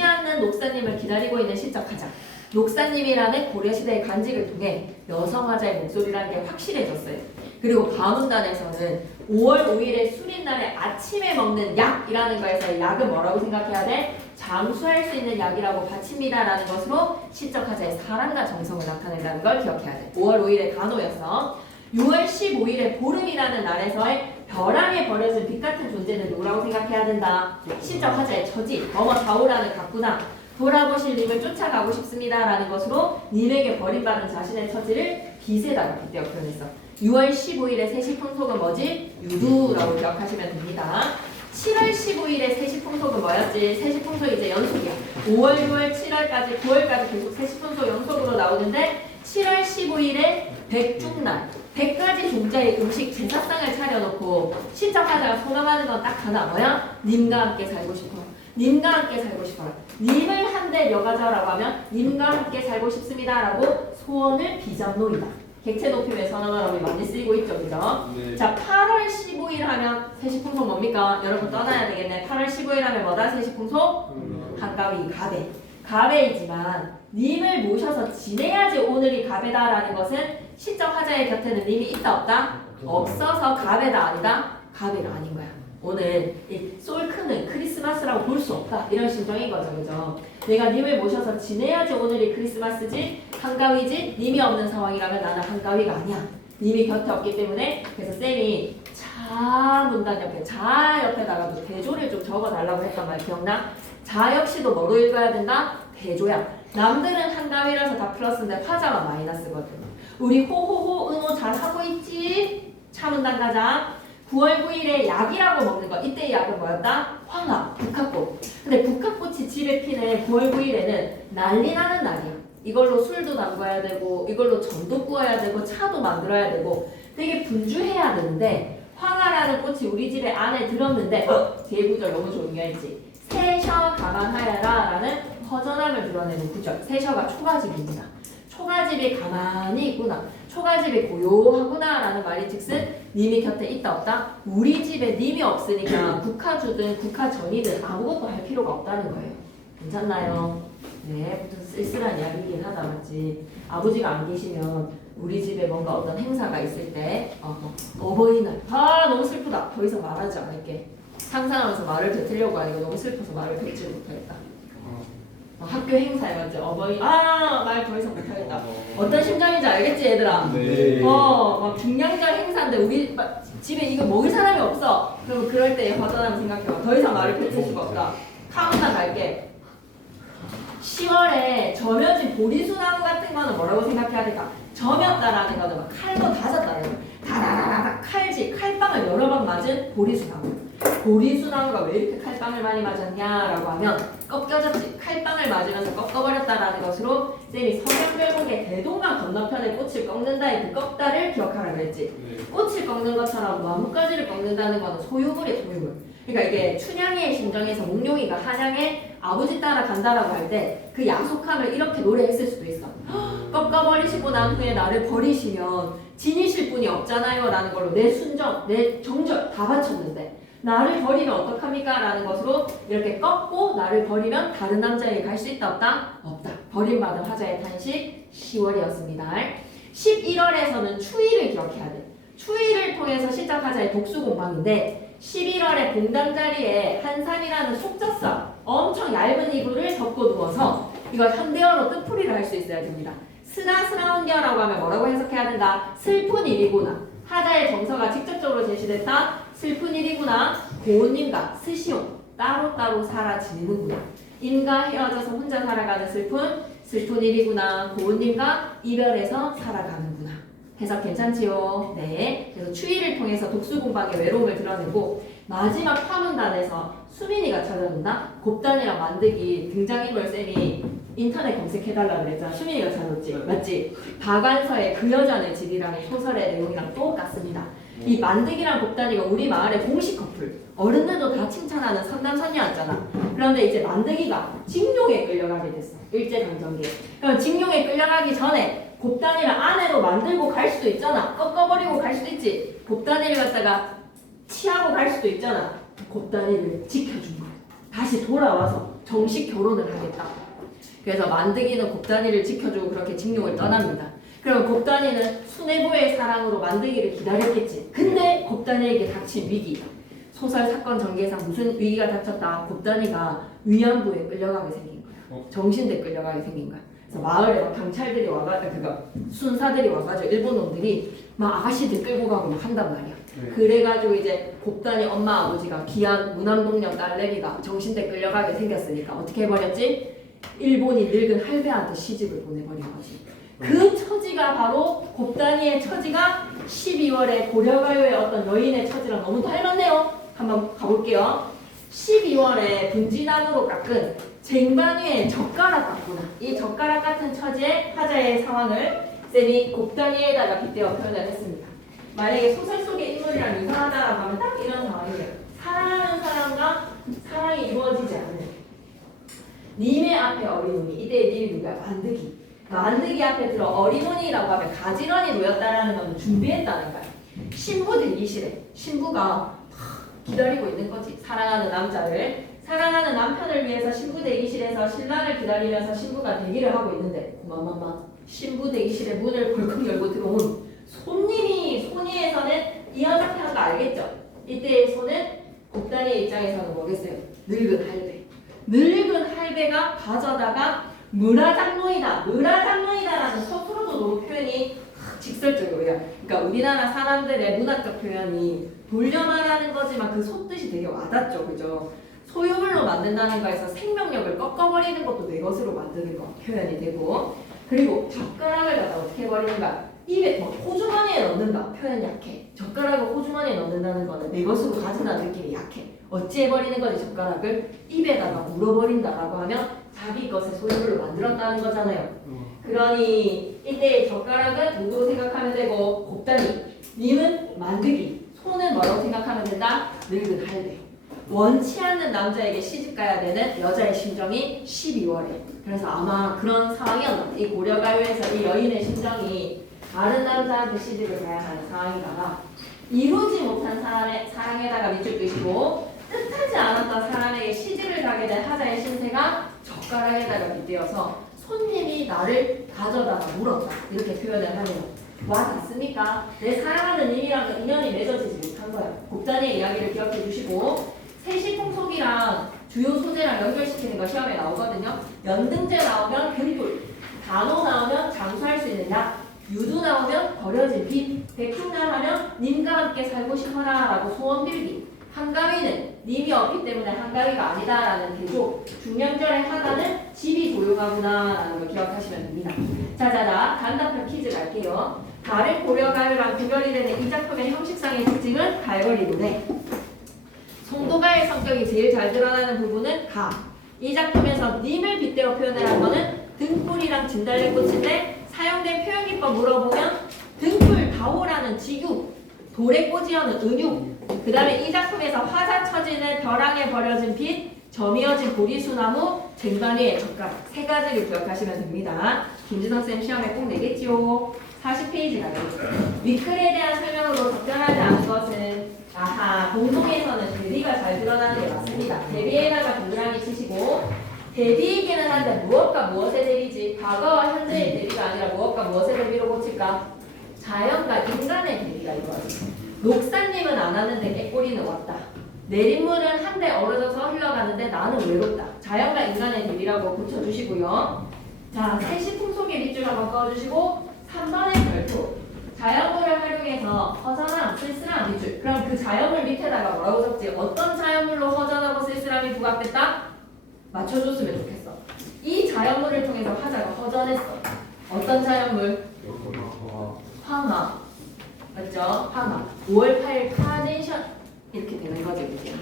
않는 녹사님을 기다리고 있는 시적하자. 녹사님이라는 고려시대의 간직을 통해 여성화자의 목소리라는 게 확실해졌어요. 그리고 가문단에서는 5월 5일에 술인날에 아침에 먹는 약이라는 거에서 약은 뭐라고 생각해야 돼? 잠수할 수 있는 약이라고 바칩니다라는 것으로 시적화자의 사랑과 정성을 나타낸다는 걸 기억해야 돼. 5월 5일에 간호였어. 6월 15일에 보름이라는 날에서의 벼랑에 버려진 빛 같은 존재는 누구라고 생각해야 된다? 시적화자의 처지, 어머 다오라는 갔구나. 돌아보실 님을 쫓아가고 싶습니다라는 것으로 님에게 버림받은 자신의 처지를 빛에다가 빗대어 표현했어. 6월 15일에 세시풍속은 뭐지? 유두라고 기억하시면 됩니다. 7월 15일에 세시풍속은 뭐였지? 세시풍속 이제 연속이야. 5월, 6월, 7월까지, 9월까지 계속 세시풍속 연속으로 나오는데 7월 15일에 백중날, 100가지 종자의 음식 제사상을 차려놓고 시적하자가 소망하는 건 딱 하나 뭐야? 님과 함께 살고 싶어. 님과 함께 살고 싶어요. 님을 한데 여가자라고 하면 님과 함께 살고 싶습니다라고 소원을 비잡노이다. 객체 높임의 선언어로 많이 쓰이고 있죠, 그죠? 네. 자, 8월 15일 하면 세시풍속 뭡니까? 여러분 떠나야 되겠네. 8월 15일 하면 뭐다? 세시풍속? 한가위 가베. 가베이지만 님을 모셔서 지내야지 오늘이 가베다라는 것은 시적 화자의 곁에는 님이 있다 없다? 없어서 가베다 아니다? 가베가 아닌 거야. 오늘 이 솔크는 크리스마스라고 볼 수 없다 이런 심정인 거죠, 그죠? 내가 님을 모셔서 지내야지 오늘이 크리스마스지 한가위지 님이 없는 상황이라면 나는 한가위가 아니야. 님이 곁에 없기 때문에 그래서 쌤이 자 문단 옆에 자 옆에다가도 대조를 좀 적어달라고 했단 말 기억나? 자 역시도 뭐로 읽어야 된다? 대조야. 남들은 한가위라서 다 플러스인데 화자가 마이너스거든. 우리 호호호 은호 잘하고 있지? 차 문단 가자. 9월 9일에 약이라고 먹는 거. 이때의 약은 뭐였다? 황합, 북학꽃. 근데 북학꽃이 집에 피는 9월 9일에는 난리 나는 날이야. 이걸로 술도 담궈야 되고 이걸로 전도 구워야 되고 차도 만들어야 되고 되게 분주해야 되는데 황하라는 꽃이 우리 집에 안에 들었는데 뒤에 구절 너무 좋은 게 있지. 세셔 가만하여라 라는 허전함을 드러내는 구절. 세셔가 초가집입니다. 초가집이 가만히 있구나. 초가집이 고요하구나 라는 말이 즉슨 님이 곁에 있다 없다? 우리 집에 님이 없으니까 국화주든 국화전이든 아무것도 할 필요가 없다는 거예요. 괜찮나요? 네, 좀 쓸쓸한 이야기긴 하다 맞지? 아버지가 안 계시면 우리 집에 뭔가 어떤 행사가 있을 때 어버이날 너무 슬프다. 더 이상 말하지 않을게. 상상하면서 말을 뱉으려고 하니까 너무 슬퍼서 말을 뱉지 못하겠다. 학교 행사에 맞지? 어버이 말 더 이상 못하겠다. 어떤 심정인지 알겠지 얘들아? 네. 막 중량절 행사인데 우리 집에 이거 먹을 사람이 없어. 그럼 그럴 때 허전함 생각해봐. 더 이상 말을 펼칠 수가 없다. 카운트다운 갈게. 10월에 점여진 보리수나무 같은 거는 뭐라고 생각해야 될까? 점였다라는 거는 막 칼로 다졌다는 거. 다다다다다 칼질, 칼빵을 여러 번 맞은 보리수나무. 고리순환과 왜 이렇게 칼빵을 많이 맞았냐라고 하면 꺾여졌지. 칼빵을 맞으면서 꺾어버렸다라는 것으로 쌤이 서양별곡의 대동강 건너편에 꽃을 꺾는다의 그 꺾다를 기억하라고 했지. 꽃을 꺾는 것처럼 나뭇가지를 꺾는다는 거는 소유물이 소유물. 그러니까 이게 춘향이의 심정에서 몽룡이가 한양에 아버지 따라 간다라고 할 때 그 야속함을 이렇게 노래했을 수도 있어. 꺾어버리시고 난 후에 나를 버리시면 지니실 분이 없잖아요 라는 걸로 내 순정, 내 정절 다 바쳤는데 나를 버리면 어떡합니까? 라는 것으로 이렇게 꺾고 나를 버리면 다른 남자에게 갈 수 있다 없다? 없다. 버림받은 화자의 탄식 10월이었습니다. 11월에서는 추위를 기억해야 돼. 추위를 통해서 시작하자의 독수공방인데 11월에 공당자리에 한산이라는 속젓서 엄청 얇은 이불을 덮고 누워서 이걸 현대어로 뜻풀이를 할 수 있어야 됩니다. 스나스나운 겨라고 하면 뭐라고 해석해야 된다? 슬픈 일이구나. 하자의 정서가 직접적으로 제시됐다. 슬픈 일이구나. 고은님과 스시용 따로따로 살아 지내는구나. 인과 헤어져서 혼자 살아가는 슬픈 일이구나. 고은님과 이별해서 살아가는구나. 해석 괜찮지요? 네. 그래서 추위를 통해서 독수공방의 외로움을 드러내고 마지막 파문단에서 수민이가 찾아온다. 곱단이랑 만드기 등장인물 쌤이 인터넷 검색해달라고 그랬잖아. 수민이가 찾았지. 맞지? 박완서의 그 여자의 집이라는 소설의 내용이랑 똑같습니다. 이 만드기랑 곱단이가 우리 마을의 공식 커플. 어른들도 다 칭찬하는 선남선녀였잖아. 그런데 이제 만드기가 징용에 끌려가게 됐어. 일제강점기에. 그럼 징용에 끌려가기 전에 곱단이를 아내로 만들고 갈 수도 있잖아. 꺾어버리고 갈 수도 있지. 곱단이를 갖다가 치하고 갈 수도 있잖아. 곱단이를 지켜준 거야. 다시 돌아와서 정식 결혼을 하겠다. 그래서 만드기는 곱단이를 지켜주고 그렇게 징용을 떠납니다. 그럼 곱단이는 수뇌부의 사랑으로 만드기를 기다렸겠지. 근데 곱단이에게 닥친 위기. 소설 사건 전개상 무슨 위기가 닥쳤다. 곱단이가 위안부에 끌려가게 생긴 거야. 정신대 끌려가게 생긴 거야. 그래서 마을에 막 경찰들이 와가지고 순사들이 와가지고 일본 놈들이 막 아가씨들 끌고 가고 막 한단 말이야. 그래가지고 이제 곱단이 엄마 아버지가 귀한 무남동녀 딸내미가 정신대 끌려가게 생겼으니까 어떻게 해버렸지? 일본이 늙은 할배한테 시집을 보내버린 거지. 그 처지가 바로 곱단이의 처지가 12월에 고려가요의 어떤 여인의 처지랑 너무 닮았네요. 한번 가볼게요. 12월에 분지나무로 깎은 쟁반 위에 젓가락 같구나. 이 젓가락 같은 처지의 화자의 상황을 쌤이 곱단이에다가 빗대어 표현을 했습니다. 만약에 소설 속의 인물이랑 이상하다라고 하면 딱 이런 상황이에요. 사랑하는 사람과 사랑이 이루어지지 않는 님의 앞에 어린놈이. 이때 님이 누구야? 만드기. 만드기 앞에 들어 어린혼이라고 하면 가지런히 놓였다라는 건 준비했다는 거야. 신부 대기실에 신부가 기다리고 있는 거지. 사랑하는 남자를. 사랑하는 남편을 위해서 신부 대기실에서 신랑을 기다리면서 신부가 대기를 하고 있는데 고마마마 신부 대기실의 문을 벌컥 열고 들어온 손이에서는 이 여자 편한 거 알겠죠? 이때의 손은 곱단이의 입장에서는 뭐겠어요? 늙은 할배. 늙은 할배가 가져다가 mü라장로이다라는 서투르도 놓은 표현이 직설적이에요. 그러니까 우리나라 사람들의 문학적 표현이 돌려 말하는 거지만 그 속뜻이 되게 와닿죠, 그죠? 소유물로 만든다는 거에서 생명력을 꺾어버리는 것도 내 것으로 만드는 거 표현이 되고, 그리고 젓가락을 갖다 어떻게 버리는가? 입에 막 호주머니에 넣는다 표현 약해. 젓가락을 호주머니에 넣는다는 거는 내 것으로 가진다는 느낌이 약해. 어찌 해버리는 거지? 젓가락을 입에다가 물어버린다라고 하면 자기 것의 소유물로 만들었다는 거잖아요. 그러니 이때 젓가락은 누구로 생각하면 되고 곱단이, 님은 만드기, 손은 뭐라고 생각하면 된다? 늙은 할배. 원치 않는 남자에게 시집가야 되는 여자의 심정이 12월에. 그래서 아마 그런 상황이었나. 이 고려가요에서 이 여인의 심정이 다른 남자한테 시집을 가야 하는 상황이다가 이루지 못한 사람의 사랑에다가 밑줄 끄시고 뜻하지 않았던 사람에게 시집을 가게 된 하자의 신세가 젓가락에다가 빗대어서 손님이 나를 가져다가 물었다. 이렇게 표현을 하네요. 와닿습니까? 내 사랑하는 님이랑 인연이 맺어지지 못한 거야. 곱단의 이야기를 기억해 주시고 세시풍속이랑 주요 소재랑 연결시키는 거 시험에 나오거든요. 연등제 나오면 균돌, 단호 나오면 장수할 수 있는 약, 유두 나오면 버려진 빛, 백흉남 하면 님과 함께 살고 싶어라 라고 소원 빌기, 한가위는 님이 없기 때문에 한가위가 아니다라는 대조, 중명절의 하다는 집이 조용하구나 라는 걸 기억하시면 됩니다. 자자자 단답형 퀴즈 갈게요. 다른 고려가요랑 구별이 되는 이 작품의 형식상의 특징은 갈거리 노래. 송도가의 성격이 제일 잘 드러나는 부분은 가. 이 작품에서 님을 빗대어 표현하는 거는 등불이랑 진달래꽃인데 사용된 표현기법 물어보면 등불 다호라는 지구, 돌에 꼬지어는 은육, 그 다음에 이 작품에서 화자 처지는 벼랑에 버려진 빛, 점이어진 보리수나무, 쟁반 위에 젓가락 세 가지를 기억하시면 됩니다. 김진성 쌤 시험에 꼭 내겠지요. 40페이지 가요. 위클에 대한 설명으로 적절하지 않은 것은 아하, 공동에서는 대비가 잘 드러나는 게 맞습니다. 대비에다가 동그라미 치시고 대비이기는 한데 무엇과 무엇의 대비지? 과거와 현재의 대비가 아니라 무엇과 무엇의 대비로 고칠까? 자연과 인간의 대비가 이거지. 녹사님은 안 왔는데 깨꼬리는 왔다. 내린물은 한데 얼어져서 흘러가는데 나는 외롭다. 자연과 인간의 대비라고 고쳐주시고요. 자, 세시풍 속의 밑줄 한번 그어주시고 3번의 별표. 자연물을 활용해서 허전함, 쓸쓸함 밑줄. 그럼 그 자연물 밑에다가 뭐라고 적지? 어떤 자연물로 허전하고 쓸쓸함이 부각됐다? 맞춰줬으면 좋겠어. 이 자연물을 통해서 화자가 허전했어. 어떤 자연물? 황화. 맞죠? 황화. 5월 8일 카네이션 이렇게 되는 거죠, 이게.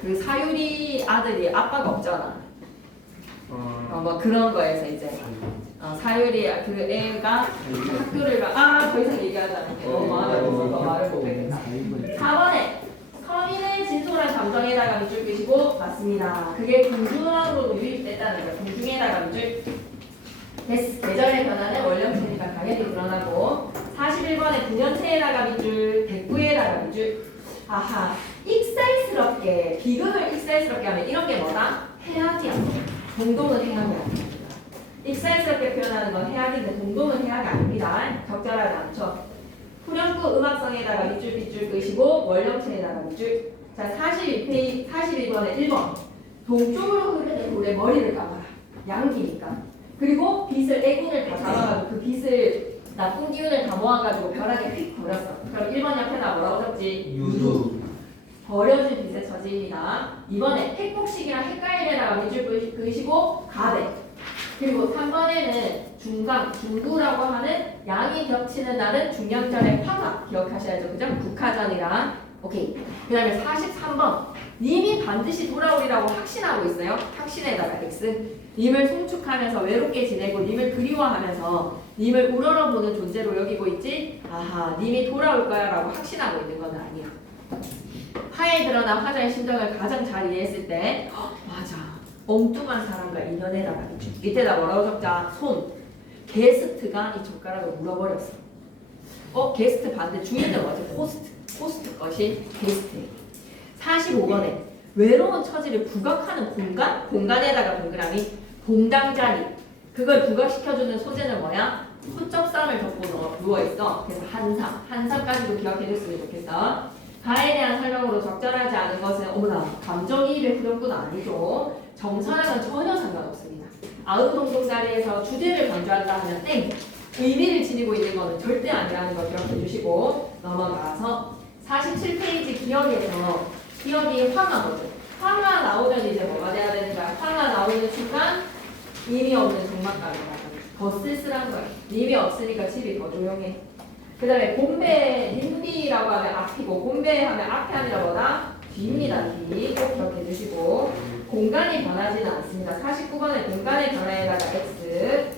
그 사유리 아들이 아빠가 없잖아. 뭐 그런 거에서 이제 사유리 그 애가 학교를 더 이상 얘기하지 않을게. 너무 많아서 더 말을 못하겠다. 4번에 서민의 진솔한 감정에다가 밑줄 끄시고 맞습니다. 그게 궁중으로 유입됐다는 거예요. 궁중에다가 밑줄. 계절의 변화는 원령체니까 당연히 드러나고 41번에 구년체에다가 밑줄, 백구에다가 밑줄. 아하, 익살스럽게 비금을 익살스럽게 하면 이런 게 뭐다? 해악이야. 동동은 해악이 아닙니다. 익살스럽게 표현하는 건 해악인데 동동은 해악이 아닙니다. 적절하지 않죠. 후렴구 음악성에다가 밑줄 끄시고 원령체에다가 밑줄. 자, 42번에 1번 동쪽으로 흐르는 물에 머리를 감아라. 양기니까. 그리고 빛을 애군을 다 잡아가지고 그 빛을 나쁜 기운을 다 모아가지고 벼락에 휙 버렸어. 그럼 1번 옆에다 뭐라고 적지? 유두. 버려진 빛의 처지입니다. 이번에 핵복식이랑 핵가일에다가 밑줄 그으시고 가대. 그리고 3번에는 중강, 중구라고 하는 양이 겹치는 날은 중년절의 화가 기억하셔야죠. 그죠? 국화전이랑. 오케이. 그 다음에 43번. 님이 반드시 돌아오리라고 확신하고 있어요. 확신에다가 X. 님을 송축하면서 외롭게 지내고 님을 그리워하면서 님을 우러러보는 존재로 여기고 있지. 아하, 님이 돌아올 거야 라고 확신하고 있는 건 아니야. 화에 드러난 화자의 심정을 가장 잘 이해했을 때 맞아. 엉뚱한 사람과 인연에다가 밑에다 뭐라고 적자? 손. 게스트가 이 젓가락을 물어버렸어. 게스트 반대 주인은 뭐지? 호스트 것이 게스트. 45번에 외로운 처지를 부각하는 공간? 공간에다가 동그라미. 봉당자리. 그걸 부각시켜주는 소재는 뭐야? 소쩍삼을 덮고 누워있어. 그래서 한삼. 한삼까지도 기억해줬으면 좋겠어. 가에 대한 설명으로 적절하지 않은 것은 어머나 감정이입의 후렴구는 아니죠. 정서랑은 전혀 상관없습니다. 아웃동동 자리에서 주제를 강조한다 하면 땡! 의미를 지니고 있는 것은 절대 아니라는 거 기억해 주시고 넘어가서 47페이지 기억에서 기억이 화가거든. 화가 나오면 이제 뭐가 돼야 되는가? 화가 나오는 순간 의미 없는 정막감이다. 더 쓸쓸한 거야. 의미 없으니까 집이 더 조용해. 그 다음에 곰배, 님비라고 하면 앞이고 곰배 하면 앞이 아니라 뭐다? 뒤입니다. 뒤. 꼭 기억해 주시고 공간이 변하지는 않습니다. 49번에 공간의 변화에다가 X.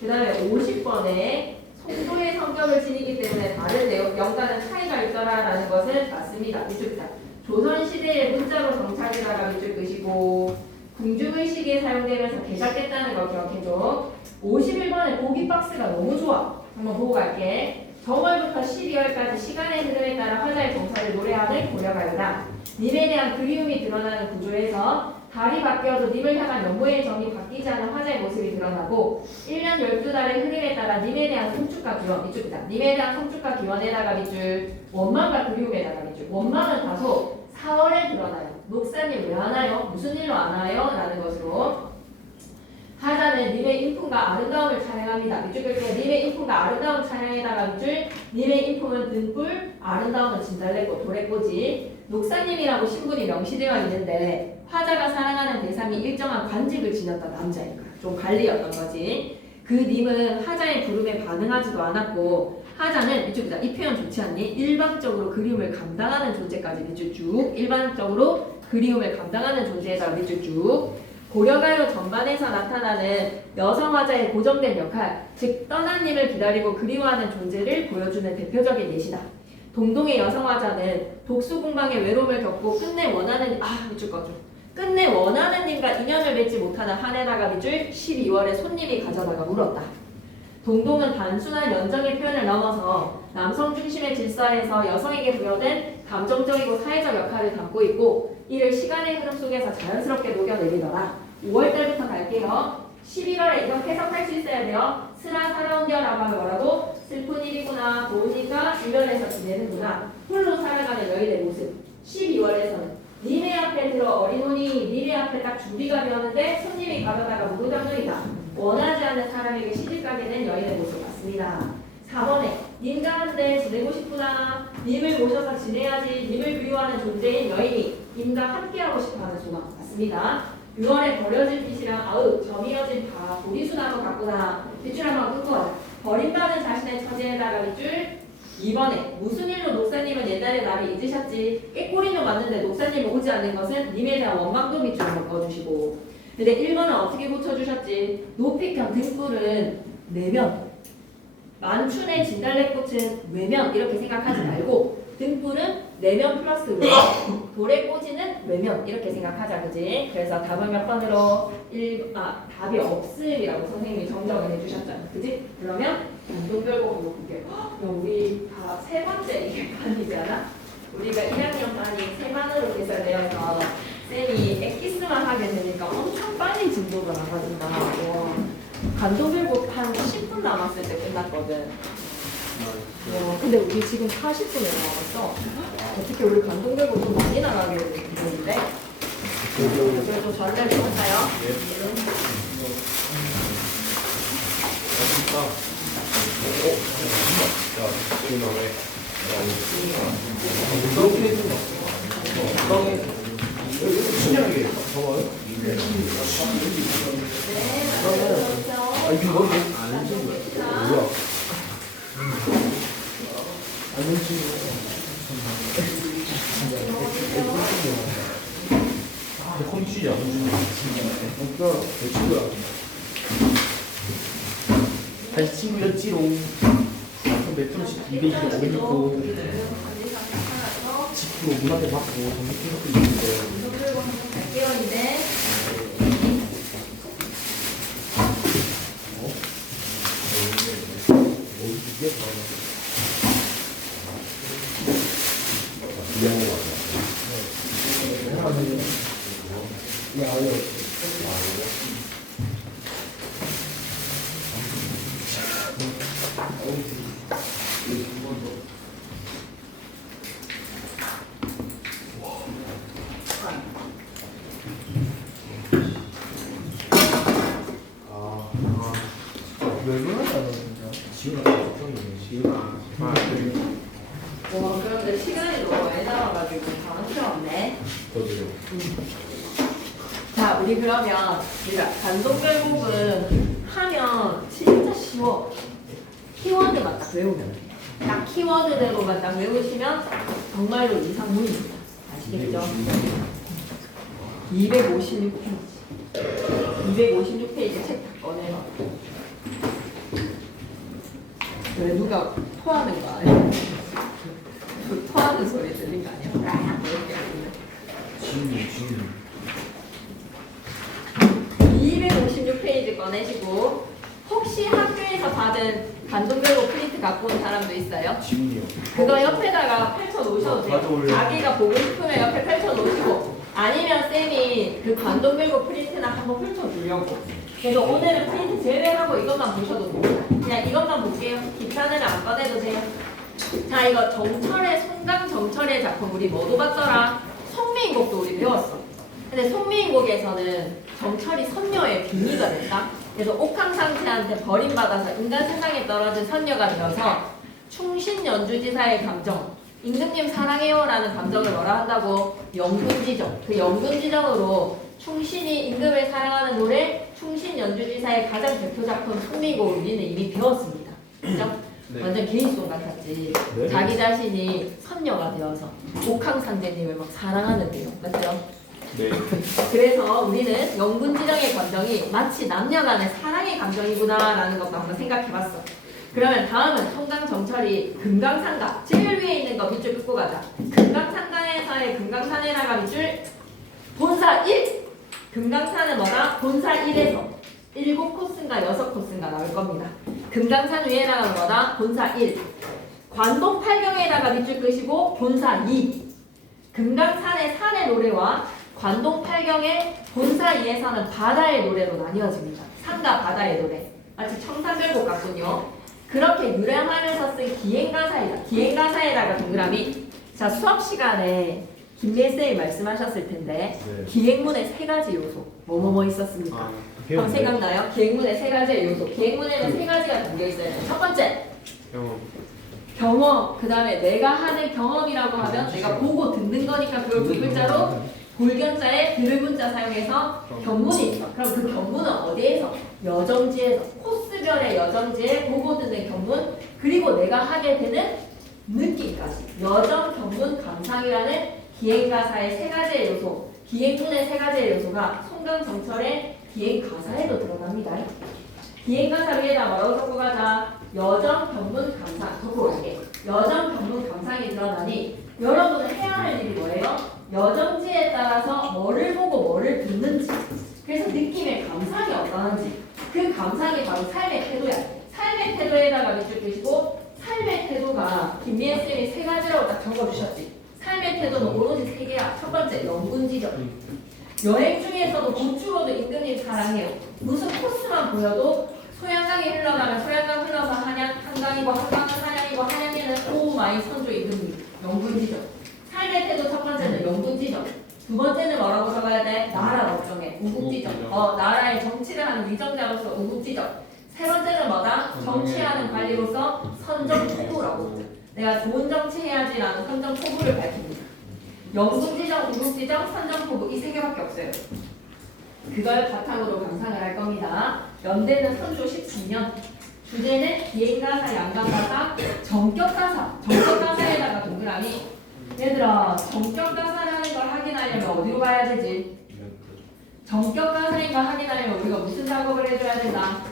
그 다음에 50번에 송도의 성격을 지니기 때문에 다른 영가는 차이가 있더라라는 것은 맞습니다. 밑줄자. 조선시대의 문자로 정착에다가 밑줄 끄시고 궁중의식에 사용되면서 개작됐다는 거 기억해줘. 51번에 고기 박스가 너무 좋아. 한번 보고 갈게. 정월부터 12월까지 시간의 흐름에 따라 화자의 정사를 노래하는 고려가요다. 님에 대한 그리움이 드러나는 구조에서 달이 바뀌어도 님을 향한 연모의 정이 바뀌지 않은 화자의 모습이 드러나고 1년 12달의 흐름에 따라 님에 대한 성축과 기원, 밑줄이다. 님에 대한 성축과 기원에다가 밑줄, 원망과 그리움에다가 밑줄. 원망은 다소 4월에 드러나요. 녹사님 왜 안 와요? 무슨 일로 안 와요? 라는 것으로 하자는 님의 인품과 아름다움을 찬양합니다. 밑줄 끌게요. 님의 인품과 아름다움 찬양에다가 밑줄. 님의 인품은 등불, 아름다움은 진달래꽃, 도래꽃이. 녹사님이라고 신분이 명시되어 있는데 화자가 사랑하는 대상이 일정한 관직을 지녔던 남자니까 좀 관리였던 거지. 그 님은 화자의 부름에 반응하지도 않았고 하자는 이쪽이다. 이 표현 좋지 않니? 일방적으로 그리움을 감당하는 존재까지 밑줄 쭉. 일방적으로 그리움을 감당하는 존재에다가 밑줄 쭉. 고려가요 전반에서 나타나는 여성 화자의 고정된 역할, 즉 떠난 님을 기다리고 그리워하는 존재를 보여주는 대표적인 예시다. 동동의 여성 화자는 독수 공방의 외로움을 겪고 끝내 원하는 밑줄 꺼줘. 끝내 원하는 님과 인연을 맺지 못하는 한해나가 밑줄 12월에 손님이 가져다가 물었다. 동동은 단순한 연정의 표현을 넘어서 남성 중심의 질서에서 여성에게 부여된 감정적이고 사회적 역할을 담고 있고 이를 시간의 흐름 속에서 자연스럽게 녹여내리더라. 5월달부터 갈게요. 11월에 이런 해석할 수 있어야 돼요. 스라 살아온디어라고 하면 뭐라고? 슬픈 일이구나. 부모님과 주변에서 지내는구나. 홀로 살아가는 여인의 모습. 12월에서는 니네 앞에 들어 어린혼이 니네 앞에 딱 준비가 되었는데 손님이 가려다가 무구장중이다. 원하지 않는 사람에게 시집가게 된 여인의 모습 맞습니다. 4번에 님과 한데 지내고 싶구나. 님을 모셔서 지내야지. 님을 그리워하는 존재인 여인이 님과 함께하고 싶어하는 소감 맞습니다. 6월에 버려진 빛이랑 점이어진 보리수나무 같구나. 빗줄 한번 끊고 가자. 버림받은 자신의 처지에다가 밑줄. 2번에 무슨 일로 목사님은 옛날에 나를 잊으셨지. 꾀꼬리는 왔는데 목사님이 오지 않는 것은 님에 대한 원망도 밑줄 한번 꺼주시고. 근데 1번은 어떻게 고쳐주셨지? 높이평 등불은 내면, 만춘의 진달래꽃은 외면 이렇게 생각하지 말고 등불은 내면 플러스 외면, 돌에 꽂이는 외면 이렇게 생각하자, 그지? 그래서 답은 몇 번으로? 답이 없음이라고 선생님이 정정을 해주셨잖아, 그지? 그러면 단동별곡 한번 볼게요. 우리 다 세 번째 이게 반이잖아? 우리가 1학년 반이 세 반으로 개설되어서 쌤이 엑기스만 하게 되니까 엄청 빨리 진도가 나가진다. 와, 간도별곡 한 10분 남았을 때 끝났거든. 근데 우리 지금 40분에 나왔어. 어떻게 우리 간동별곡 좀 많이 나가게 되는데? 그래도 전달 좀 할까요? 컴퓨터야. 다시 친구였지롱. 몇 프로씩 200이 올리고 집으로 문 앞에 받고 정신적도 있는데 갈게요, 이제. 왜 그러냐 너 진짜. 지훈아 걱정이네. 그런데 시간이 너무 많이 남아가지고 당황스럽네. 자, 우리 그러면 우리가 단독별곡은 하면 진짜 쉬워. 키워드만 딱 외우면 돼요. 딱 키워드대로만 딱 외우시면 정말로 이상문입니다. 아시겠죠? 256페이지. 256페이지 책 다 꺼내봐. 왜 누가 토하는 거 아니야? 그 토하는 소리 들린 거 아니야? 이렇게 하는데. 지훈이 256페이지 꺼내시고 혹시 학교에서 받은 감동별곡 프린트 갖고 온 사람도 있어요? 지훈이요. 그거 옆에다가 펼쳐 놓으셔도 돼요. 가져올래요. 자기가 보고 싶으면 옆에 펼쳐 놓으시고 아니면 쌤이 그 감동별곡 프린트나 한번 펼쳐 주려고. 그래서 오늘은 프린트 제외하고 이것만 보셔도 돼요. 그냥 이것만 볼게요. 귀찮으면 안 꺼내도 돼요. 자, 이거 정철의 송강 정철의 작품 우리 뭐도 봤더라? 송미인곡도 우리 배웠어. 근데 송미인곡에서는 정철이 선녀의 빙의가 됐다. 그래서 옥황상제한테 버림받아서 인간 세상에 떨어진 선녀가 되어서 충신 연주지사의 감정, 임금님 사랑해요라는 감정을 뭐라 한다고? 영군지정. 그 영군지정으로 충신이 임금을 사랑하는 노래 충신 연주지사의 가장 대표 작품 송미인곡을 우리는 이미 배웠습니다. 그죠? 네. 완전 개인송 같았지. 네. 자기 자신이 선녀가 되어서 옥황상제님을 막 사랑하는데요. 맞죠? 네. 그래서 우리는 영분지정의 감정이 마치 남녀 간의 사랑의 감정이구나라는 것도 한번 생각해봤어. 그러면 다음은 청강정철이 금강산가 제일 위에 있는 거 밑줄 긋고 가자. 금강산가에서의 금강산에다가 밑줄 본사 1. 금강산은 뭐다? 본사 1에서 7코스인가 6코스인가 나올 겁니다. 금강산 위에다가 뭐다? 본사 1. 관동 8경에다가 밑줄 끄시고 본사 2. 금강산의 산의 노래와 관동 8경의 본사 2에서는 바다의 노래로 나뉘어집니다. 산과 바다의 노래. 마치 청산별곡 같군요. 그렇게 유래하면서 쓴 기행가사이다. 기행가사에다가 동그라미. 자, 수업 시간에 김예쌤이 말씀하셨을 텐데 네. 기행문의 3가지 요소 뭐뭐뭐 있었습니까? 아, 한번 생각나요? 기행문의 3가지의 요소. 기행문에는 3가지가 담겨 있어요. 첫 번째 경험. 경험. 그 다음에 내가 하는 경험이라고 하면 내가 보고 듣는 거니까 그걸 두 글자로 볼견자에 들을 문자 사용해서 견문이 있어. 그럼 그 견문은 어디에서? 여정지에서. 코스별의 여정지에 보고 듣는 견문, 그리고 내가 하게 되는 느낌까지. 여정, 견문, 감상이라는 기행가사의 3가지의 요소, 기행문의 3가지의 요소가 송강정철의 기행가사에도 들어갑니다. 기행가사 위에다 뭐라고 적고 가자? 여정, 견문, 감상 적고 갈게. 여정, 견문, 감상이 드러나니 여러분은 해야 할 일이 뭐예요? 여정지에 따라서 뭐를 보고 뭐를 듣는지, 그래서 느낌의 감상이 어떠한지, 그 감상이 바로 삶의 태도야. 삶의 태도에다가 밑줄 끄시고, 삶의 태도가 김미애 쌤이 3가지라고 딱 적어주셨지. 삶의 태도는 오로지 3개야. 첫 번째, 영분지정. 여행 중에서도 못 죽어도 임금님 사랑해요. 무슨 코스만 보여도 소양강이 흘러가면 소양강 흘러서 한강이고 한강은 한양이고 한양에는 오 마이 선조 임금님. 영분지정. 삶의 태도 첫 번째는 영분지정. 두 번째는 뭐라고 적어야 돼? 나라 걱정해. 우국지정. 나라의 정치를 하는 위정자로서 우국지정. 세 번째는 뭐다? 정치하는 관리로서 선정포부라고. 내가 좋은 정치해야지라는 선정포부를 밝힙니다. 영분지정, 우국지정, 선정포부 이 3개밖에 없어요. 그걸 바탕으로 감상을 할 겁니다. 연대는 선조 14년. 주제는 기행가사, 양강가사, 정격가사. 정격가사에다가 동그라미. 얘들아, 정격가사라는 걸 확인하려면 어디로 가야 되지? 정격가사인 걸 확인하려면 우리가 무슨 작업을 해줘야 된다?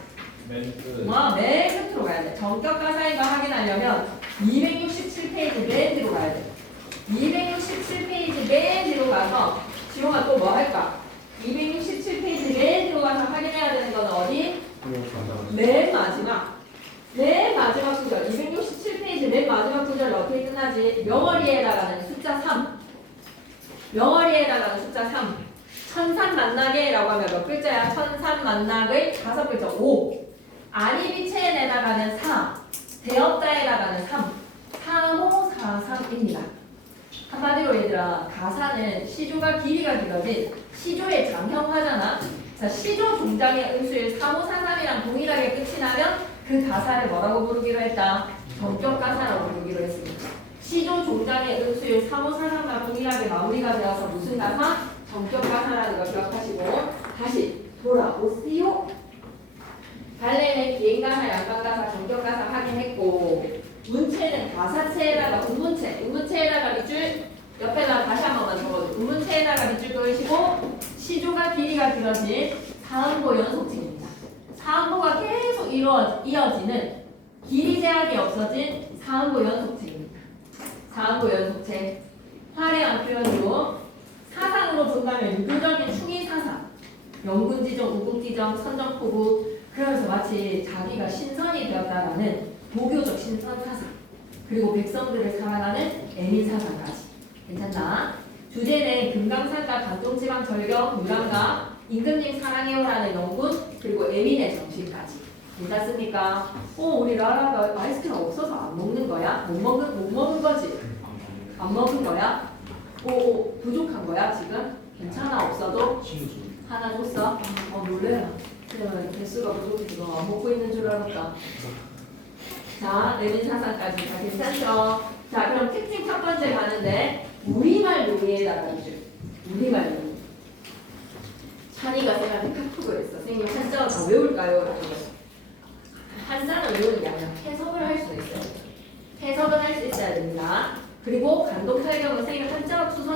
맨 끝으로 가야 돼. 정격가사인 걸 확인하려면 267페이지 맨 뒤로 가야 돼. 267페이지 맨 뒤로 가서 지용아 또 뭐 할까? 267페이지 맨 뒤로 가서 확인해야 되는 건 어디? 맨 마지막. 맨 마지막 구절. 267페이지 맨 마지막 구절 어떻게 끝나지? 명어리에다가는 숫자 3. 명어리에다가는 숫자 3. 천산 만나게라고 하면 몇 글자야? 천산 만나게 5글자 5. 아니비체에다가는 4. 대업자에다가는 3. 3543입니다. 한마디로 얘들아, 가사는 시조가 길이가 길어진 시조의 장형화잖아. 자, 시조 종장의 음수일 3543이랑 동일하게 끝이 나면 그 가사를 뭐라고 부르기로 했다? 정격가사라고 부르기로 했습니다. 시조 종장의 음수일 3543과 동일하게 마무리가 되어서 무슨 가사? 정격가사라는 걸 기억하시고 다시 돌아오세요. 발레는 기행가사, 양강가사, 정격가사 확인했고 문체는 가사체에다가 운문체에다가 밑줄 옆에다가 다시 한 번만 적어줘. 운문체에다가 밑줄 그으시고 시조가 길이가 길어진 사음보 연속체입니다. 사음보가 계속 이어지는 길이 제약이 없어진 사음보 연속체입니다. 사음보 연속체 화려한 표현으로 사상으로 본다면 유교적인 충의사상, 영군지정, 우국지정, 선정포부, 그러면서 마치 자기가 신선이 되었다라는 도교적 신선사상, 그리고 백성들을 사랑하는 애민사상까지. 괜찮나? 주제는 금강산과 관동지방 절경, 유랑가, 임금님 사랑해요라는 영군, 그리고 애민의 정신까지. 괜찮습니까? 우리 라라가 아이스크림 없어서 안 먹는 거야? 못 먹은 거지? 안 먹은 거야? 부족한 거야 지금? 괜찮아 없어도? 하나 줬어? 놀래라. 그냥 개수가 부족해서 너 안 먹고 있는 줄 알았다. 자, 내민사상까지 다 괜찮죠? 자, 그럼 특징 첫 번째 가는데 우리말 논의에다가 이제 우리말 논의. 찬이가 쌤한테 카톡을 했어. 선생님 한자어 더 외울까요? 라는 거. 한자는 외우는 게 아니라 해석을 할 수도 있어요.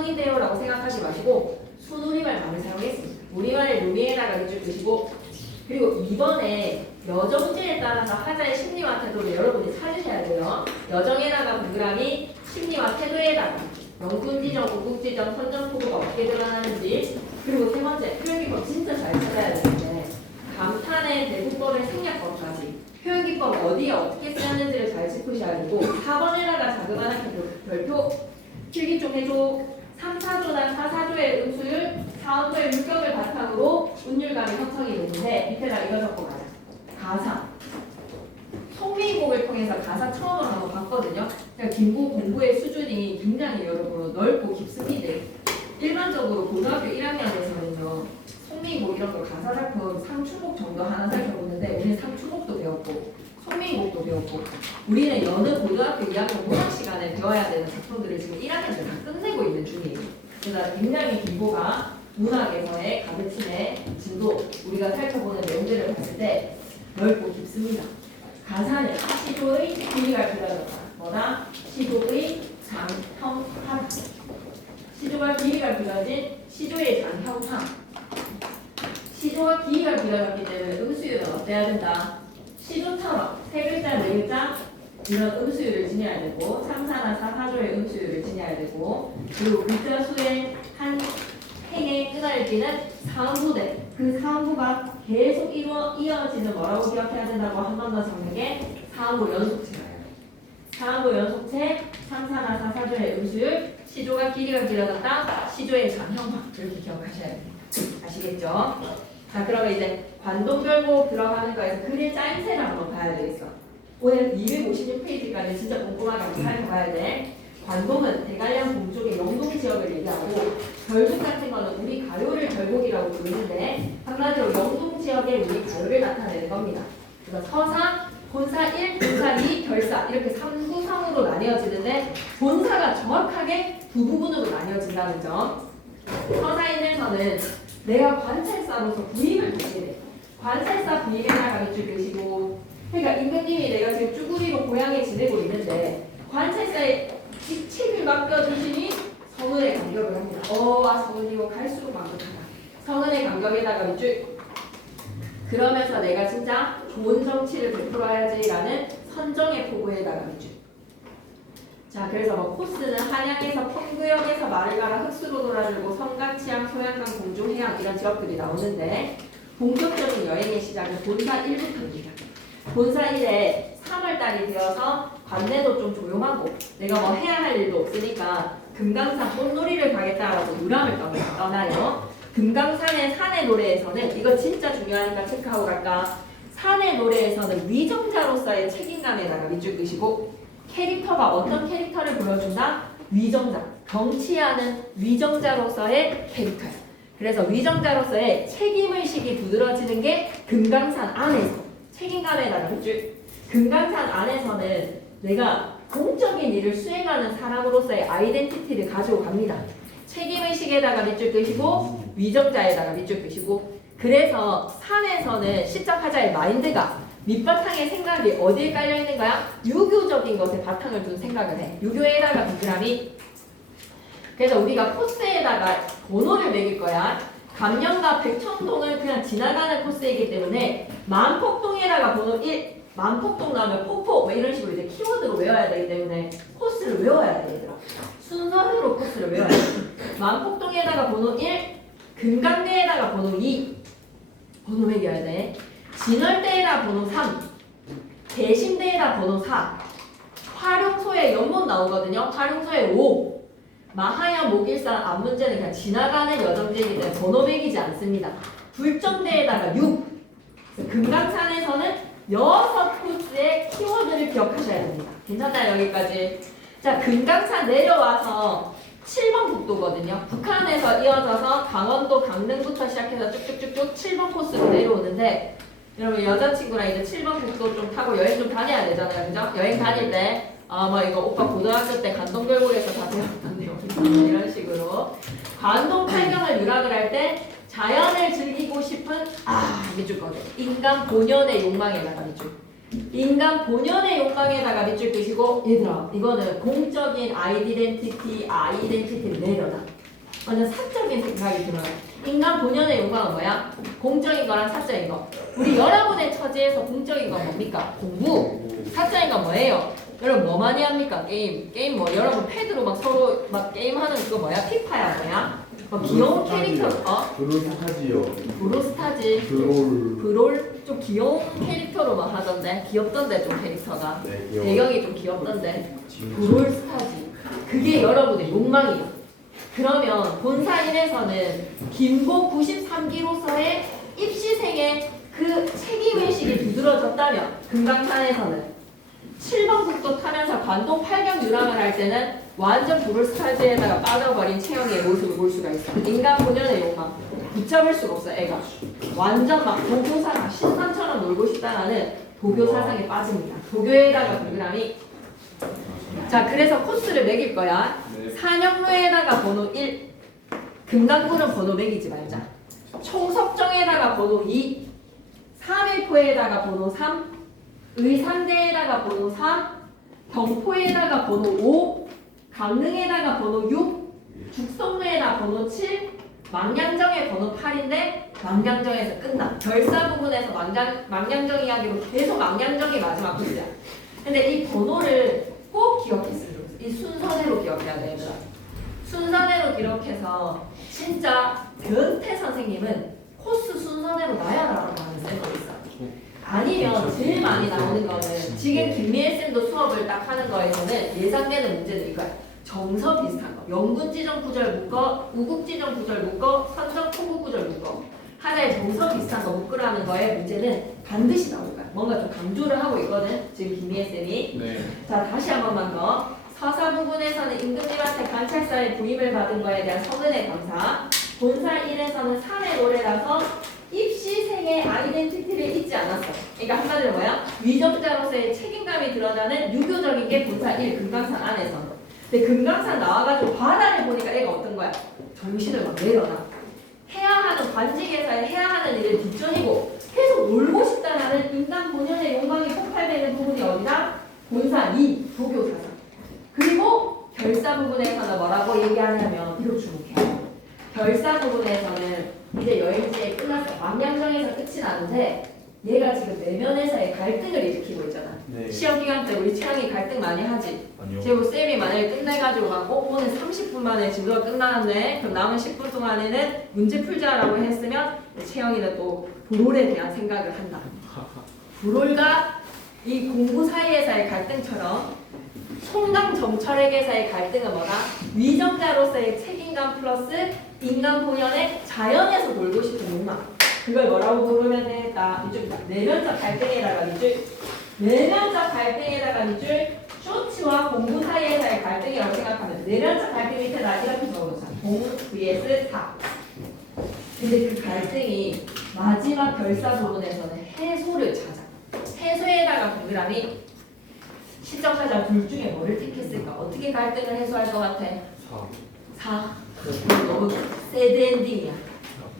완성인데요 라고 생각하지 마시고 순우리말만을 사용했습니다. 우리말의 루미에다가 밑줄 그시고 그리고 이번에 여정지에 따라서 하자의 심리와 태도를 여러분이 찾으셔야 돼요. 여정에다가 동그라미, 심리와 태도에다가 영군지정, 우국지정, 선정포고가 어떻게 드러나는지 그리고 세 번째, 표현기법 진짜 잘 찾아야 되는데 감탄의 대부법의 생략법까지 표현기법 어디에 어떻게 쓰였는지를 잘 짚으셔야 되고 4번에다가 자그마한 별표 필기 좀 해줘. 3, 4조나 4, 4조의 음수율, 4, 5조의 물격을 바탕으로 운율감이 형성이 되는데 밑에다 이거 적고 가자. 가사. 송미곡을 통해서 가사 처음으로 한번 봤거든요. 그러니까 김구 공부의 수준이 굉장히 여러분 넓고 깊습니다. 일반적으로 고등학교 1학년에서는요. 송미곡 이런 거 가사 작품 상추곡 정도 하나 살펴보는데 우리는 상추곡도 배웠고 송미곡도 배웠고 우리는 여느 고등학교 2학년 문학 시간에 배워야 되는 작품들을 지금 1학년 때 다 끝내고 있는 중이에요. 그래서 굉장히 김구가 문학에서의 가르침의 진도 우리가 살펴보는 내용들을 봤을 때 넓고 깊습니다. 가사는 시조의 길이가 그려졌다. 뭐다? 시조의 장형상. 시조가 길이가 그려진 시조의 장형상. 시조가 길이가 그려졌기 때문에 음수율은 어때야 된다? 시조처럼 세 글자, 네 글자 이런 음수율을 지녀야 되고 3, 4나 4, 4조의 음수율을 지녀야 되고 그리고 글자 수의 한 행의 끈알기는 사음부대 그 사음부가 계속 이어지는 뭐라고 기억해야 된다고 한 번 더 적는 게 사음부 연속체예요. 사음부 연속체 3, 4나 4, 4조의 음수율 시조가 길이가 길어졌다 시조의 장형화 이렇게 기억하셔야 돼요. 아시겠죠? 자 그러면 이제 관동별곡 들어가는 거에서 그릴 짜임새를 한번 봐야 되겠어. 오늘 256페이지까지 진짜 꼼꼼하게 한번 살펴봐야 돼. 관동은 대관령 동쪽의 영동 지역을 얘기하고 별곡 같은 거는 우리 가요를 별곡이라고 부르는데 한마디로 영동 지역의 우리 가요를 나타내는 겁니다. 그래서 서사, 본사 1, 본사 2, 결사 이렇게 3구성으로 나뉘어지는데 본사가 정확하게 두 부분으로 나뉘어진다는 점. 서사인에서는 내가 관찰사로서 부임을 하게 돼. 관찰사 부임에다가 밑줄 그시고 그러니까 임금님이 내가 지금 쭈구리로 고향에 지내고 있는데 관찰사의 직책을 맡겨주시니 성은의 간격을 합니다. 성은이고 갈수록 만족하다. 성은의 간격에다가 밑줄 그러면서 내가 진짜 좋은 정치를 베풀어야지라는 선정의 포부에다가 밑줄. 자 그래서 뭐 코스는 한양에서 펑구역에서 말을 갈아 흑수로 돌아들고 성가치양, 소양강, 공중, 해양 이런 지역들이 나오는데 본격적인 여행의 시작은 본사 1부터입니다. 본사 1에 3월달이 되어서 관내도 좀 조용하고 내가 뭐 해야 할 일도 없으니까 금강산 꽃놀이를 가겠다라고 유람을 떠나요. 금강산의 산의 노래에서는 이거 진짜 중요하니까 체크하고 갈까. 산의 노래에서는 위정자로서의 책임감에다가 밑줄 끄시고 캐릭터가 어떤 캐릭터를 보여준다? 위정자, 경치하는 위정자로서의 캐릭터야. 그래서 위정자로서의 책임의식이 두드러지는 게 금강산 안에서 책임감에다가 밑줄. 금강산 안에서는 내가 공적인 일을 수행하는 사람으로서의 아이덴티티를 가지고 갑니다. 책임의식에다가 밑줄 끄시고 위정자에다가 밑줄 끄시고 그래서 산에서는 시작하자의 마인드가 밑바탕의 생각이 어디에 깔려있는 거야? 유교적인 것에 바탕을 둔 생각을 해. 유교에다가 동그라미. 그래서 우리가 코스에다가 번호를 매길 거야. 감령과 백청동을 그냥 지나가는 코스이기 때문에 만폭동에다가 번호 1, 만폭동 나오면 폭포 뭐 이런 식으로 이제 키워드로 외워야 되기 때문에 코스를 외워야 돼 얘들아. 순서대로 코스를 외워야 돼. 만폭동에다가 번호 1, 금강대에다가 번호 2 번호 매겨야 돼. 진월대에다 번호 3, 대신대에다 번호 4, 화룡소에 연못 나오거든요. 화룡소에 5, 마하연 목일산 앞문제는 그냥 지나가는 여정지이기 때문에 번호 매기지 않습니다. 불정대에다가 6, 금강산에서는 6코스의 키워드를 기억하셔야 됩니다. 괜찮나요? 여기까지. 자, 금강산 내려와서 7번 국도거든요. 북한에서 이어져서 강원도 강릉부터 시작해서 쭉쭉쭉쭉 7번 코스로 내려오는데 여러분 여자친구랑 이제 7번 국도 좀 타고 여행 좀 다녀야 되잖아요. 그죠? 여행 다닐 때 뭐 이거 오빠 고등학교 때 관동별곡에서 다 배웠던 내용이 이런 식으로 관동 팔경을 유락을 할 때 자연을 즐기고 싶은 밑줄 꺼져. 인간 본연의 욕망에다가 밑줄. 인간 본연의 욕망에다가 밑줄 끄시고 얘들아 이거는 공적인 아이덴티티를 내려놔. 완전 사적인 생각이 들어요. 인간 본연의 욕망은 뭐야? 공적인 거랑 사적인 거. 우리 여러분의 처지에서 공적인 건 뭡니까? 공부. 사적인 건 뭐예요? 여러분 뭐 많이 합니까? 게임 뭐 여러분 패드로 막 서로 막 게임하는 그거 뭐야? 피파야 뭐야? 뭐 귀여운 캐릭터 브롤스타지요. 브로스타지 브롤 좀 귀여운 캐릭터로 막 하던데 귀엽던데 좀 캐릭터가 네, 귀여워. 배경이 좀 귀엽던데 브롤스타지 그게 여러분의 욕망이에요. 그러면 본사 1에서는 김보 93기로서의 입시생의 그 책임의식이 두드러졌다면 금강산에서는 7번 국도 타면서 관동 8경 유람을 할 때는 완전 브롤스타즈에다가 빠져버린 채영이의 모습을 볼 수가 있어. 인간 본연의 욕망 붙잡을 수가 없어. 애가 완전 막 도교사상 신선처럼 놀고 싶다라는 도교 사상에 빠집니다. 도교에다가 동그라미. 자 그래서 코스를 매길 거야. 네. 산영로에다가 번호 1 금강구는 번호 매기지 말자. 총석정에다가 번호 2 삼일포에다가 번호 3 의산대에다가 번호 4 경포에다가 번호 5 강릉에다가 번호 6 죽성로에다가 번호 7 망량정에 번호 8인데 망량정에서 끝나. 결사 부분에서 망량정 이야기로 계속 망량정이 마지막 코스야. 근데 이 번호를 꼭 기억했으면 좋겠어. 이 순서대로 기억해야 돼, 얘들아. 순서대로 기록해서 진짜 변태 선생님은 코스 순서대로 나열하라고 하는 쌤도 있어. 아니면 제일 많이 나오는 거는 지금 김미애 쌤도 수업을 딱 하는 거에서는 예상되는 문제는 이거야. 정서 비슷한 거. 영군 지정 구절 묶어, 우국 지정 구절 묶어, 선정 포구 구절 묶어. 하나의 정서 비슷한 거 묶으라는 거에 문제는 반드시 나올 거야. 뭔가 좀 강조를 하고 있거든. 지금 김미애 쌤이. 네. 자 다시 한 번만 더. 서사 부분에서는 임금님한테 관찰사의 부임을 받은 거에 대한 성은의 감사. 본사 1에서는 산의 노래라서 입시생의 아이덴티티를 잊지 않았어. 그러니까 한마디로 뭐야? 위정자로서의 책임감이 드러나는 유교적인 게 본사 1 금강산 안에서. 근데 금강산 나와가지고 바다를 보니까 애가 어떤 거야? 정신을 막 내려놔. 해야 하는 관직에서 해야 하는 일을 뒷전이고 계속 놀고 싶다라는 인간 본연의 욕망이 폭발되는 부분이 어디다? 본사 2 도교사상. 그리고 결사 부분에서는 뭐라고 얘기하냐면 이렇게 주목해요. 결사 부분에서는 이제 여행지에 끝났어. 망량정에서 끝이 나는데 얘가 지금 내면에서의 갈등을 일으키고 있잖아. 네. 시험 기간 때 우리 채영이 갈등 많이 하지. 아니요. 제고 쌤이 만약에 끝내가지고 막 오늘 30분 만에 진도가 끝나는데 그럼 남은 10분 동안에는 문제 풀자라고 했으면 채영이는 또 불홀에 대한 생각을 한다. 불홀과 이 공부 사이에서의 갈등처럼 송강 정철에게서의 갈등은 뭐다? 위정자로서의 책임감 플러스 인간 본연의 자연에서 놀고 싶은 욕망. 그걸 뭐라고 부르면 되겠다. 이쪽 내면적 갈등에다가 밑줄, 내면적 갈등에다가 밑줄, 쇼츠와 공부 사이에서의 갈등이라고 생각하면 돼. 내면적 갈등 밑에다 이렇게 적어놓자. 공 vs 4. 근데 그 갈등이 마지막 결사 부분에서는 해소를 찾아. 해소에다가 동그라미 시청자자 둘 중에 뭐를 택했을까? 어떻게 갈등을 해소할 것 같아? 4. 너무 새드 엔딩이야.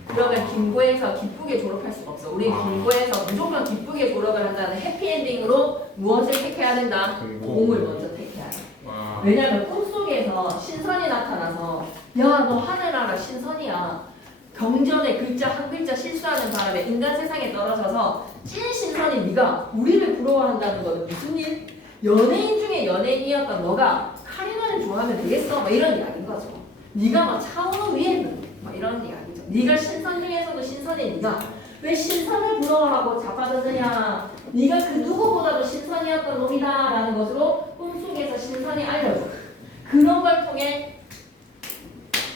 그러면 김고에서 기쁘게 졸업할 수가 없어. 우리 김고에서 무조건 기쁘게 졸업을 한다는 해피엔딩으로 무엇을 택해야 된다? 공을 먼저 택해야 돼. 와. 왜냐면 꿈속에서 신선이 나타나서 야 너 하늘나라 신선이야. 경전의 글자 한 글자 실수하는 바람에 인간 세상에 떨어져서 찐 신선이 네가 우리를 부러워한다는 거는 무슨 일? 연예인 중에 연예인이었던 너가 카리나를 좋아하면 되겠어? 막 이런 이야기인 거죠. 네가 막 차은우 위에 있는 막 이런 이야기죠. 네가 신선 중에서도 신선이 네가 왜 신선을 부러워하고 자빠졌느냐? 네가 그 누구보다도 신선이었던 놈이다라는 것으로 꿈속에서 신선이 알려줘. 그런 걸 통해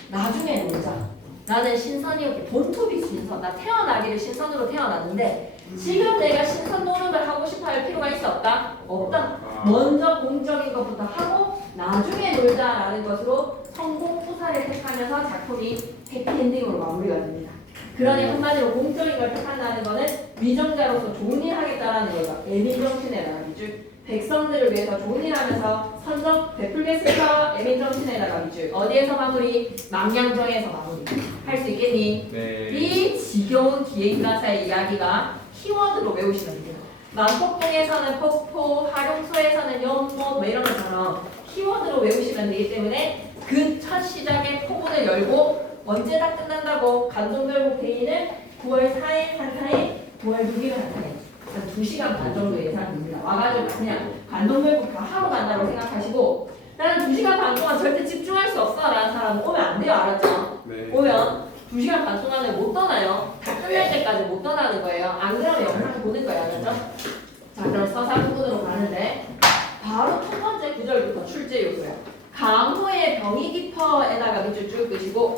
나중에 놀자. 나는 신선이었고 본토비 신선. 나 태어나기를 신선으로 태어났는데 지금 내가 신선 노릇을 하고 싶어 할 필요가 있어 없다? 없다. 먼저 공적인 것부터 하고 나중에 놀자라는 것으로 성공 투사를 택하면서 작품이 해피엔딩으로 마무리가 됩니다. 그러니 한마디로 공적인 걸 택한다는 것은 위정자로서 좋은 일 하겠다라는 거죠. 애민정신에다가 밑줄. 백성들을 위해서 좋은 일 하면서 선적 베풀겠습니다. 애민정신에다가 밑줄. 어디에서 마무리? 망량정에서 마무리. 할 수 있겠니? 네. 이 지겨운 기행가사의 이야기가 키워드로 외우시면 돼요. 만폭동에서는 폭포, 하룡소에서는 연못 뭐 이런 것처럼 키워드로 외우시면 되기 때문에 그 첫 시작에 포문을 열고 언제 다 끝난다고 간동별곡 대인을 9월 4일 한 타임, 9월 6일 한 타임 한 2시간 반 정도 예상됩니다. 와가지고 그냥 간동별곡 다 하고 간다고 생각하시고 나는 2시간 반 동안 절대 집중할 수 없어 라는 사람은 오면 안 돼요. 알았죠? 네. 오면 2시간 반 동안에 못 떠나요. 다 끝날 때까지 못 떠나는 거예요. 안 그러면 영상 보는 거예요. 알았죠? 자 그럼 서사 부분으로 가는데 바로 첫 번째 구절부터 출제 요소예요. 강호의 병이 깊어에다가 밑줄 쭉 끄시고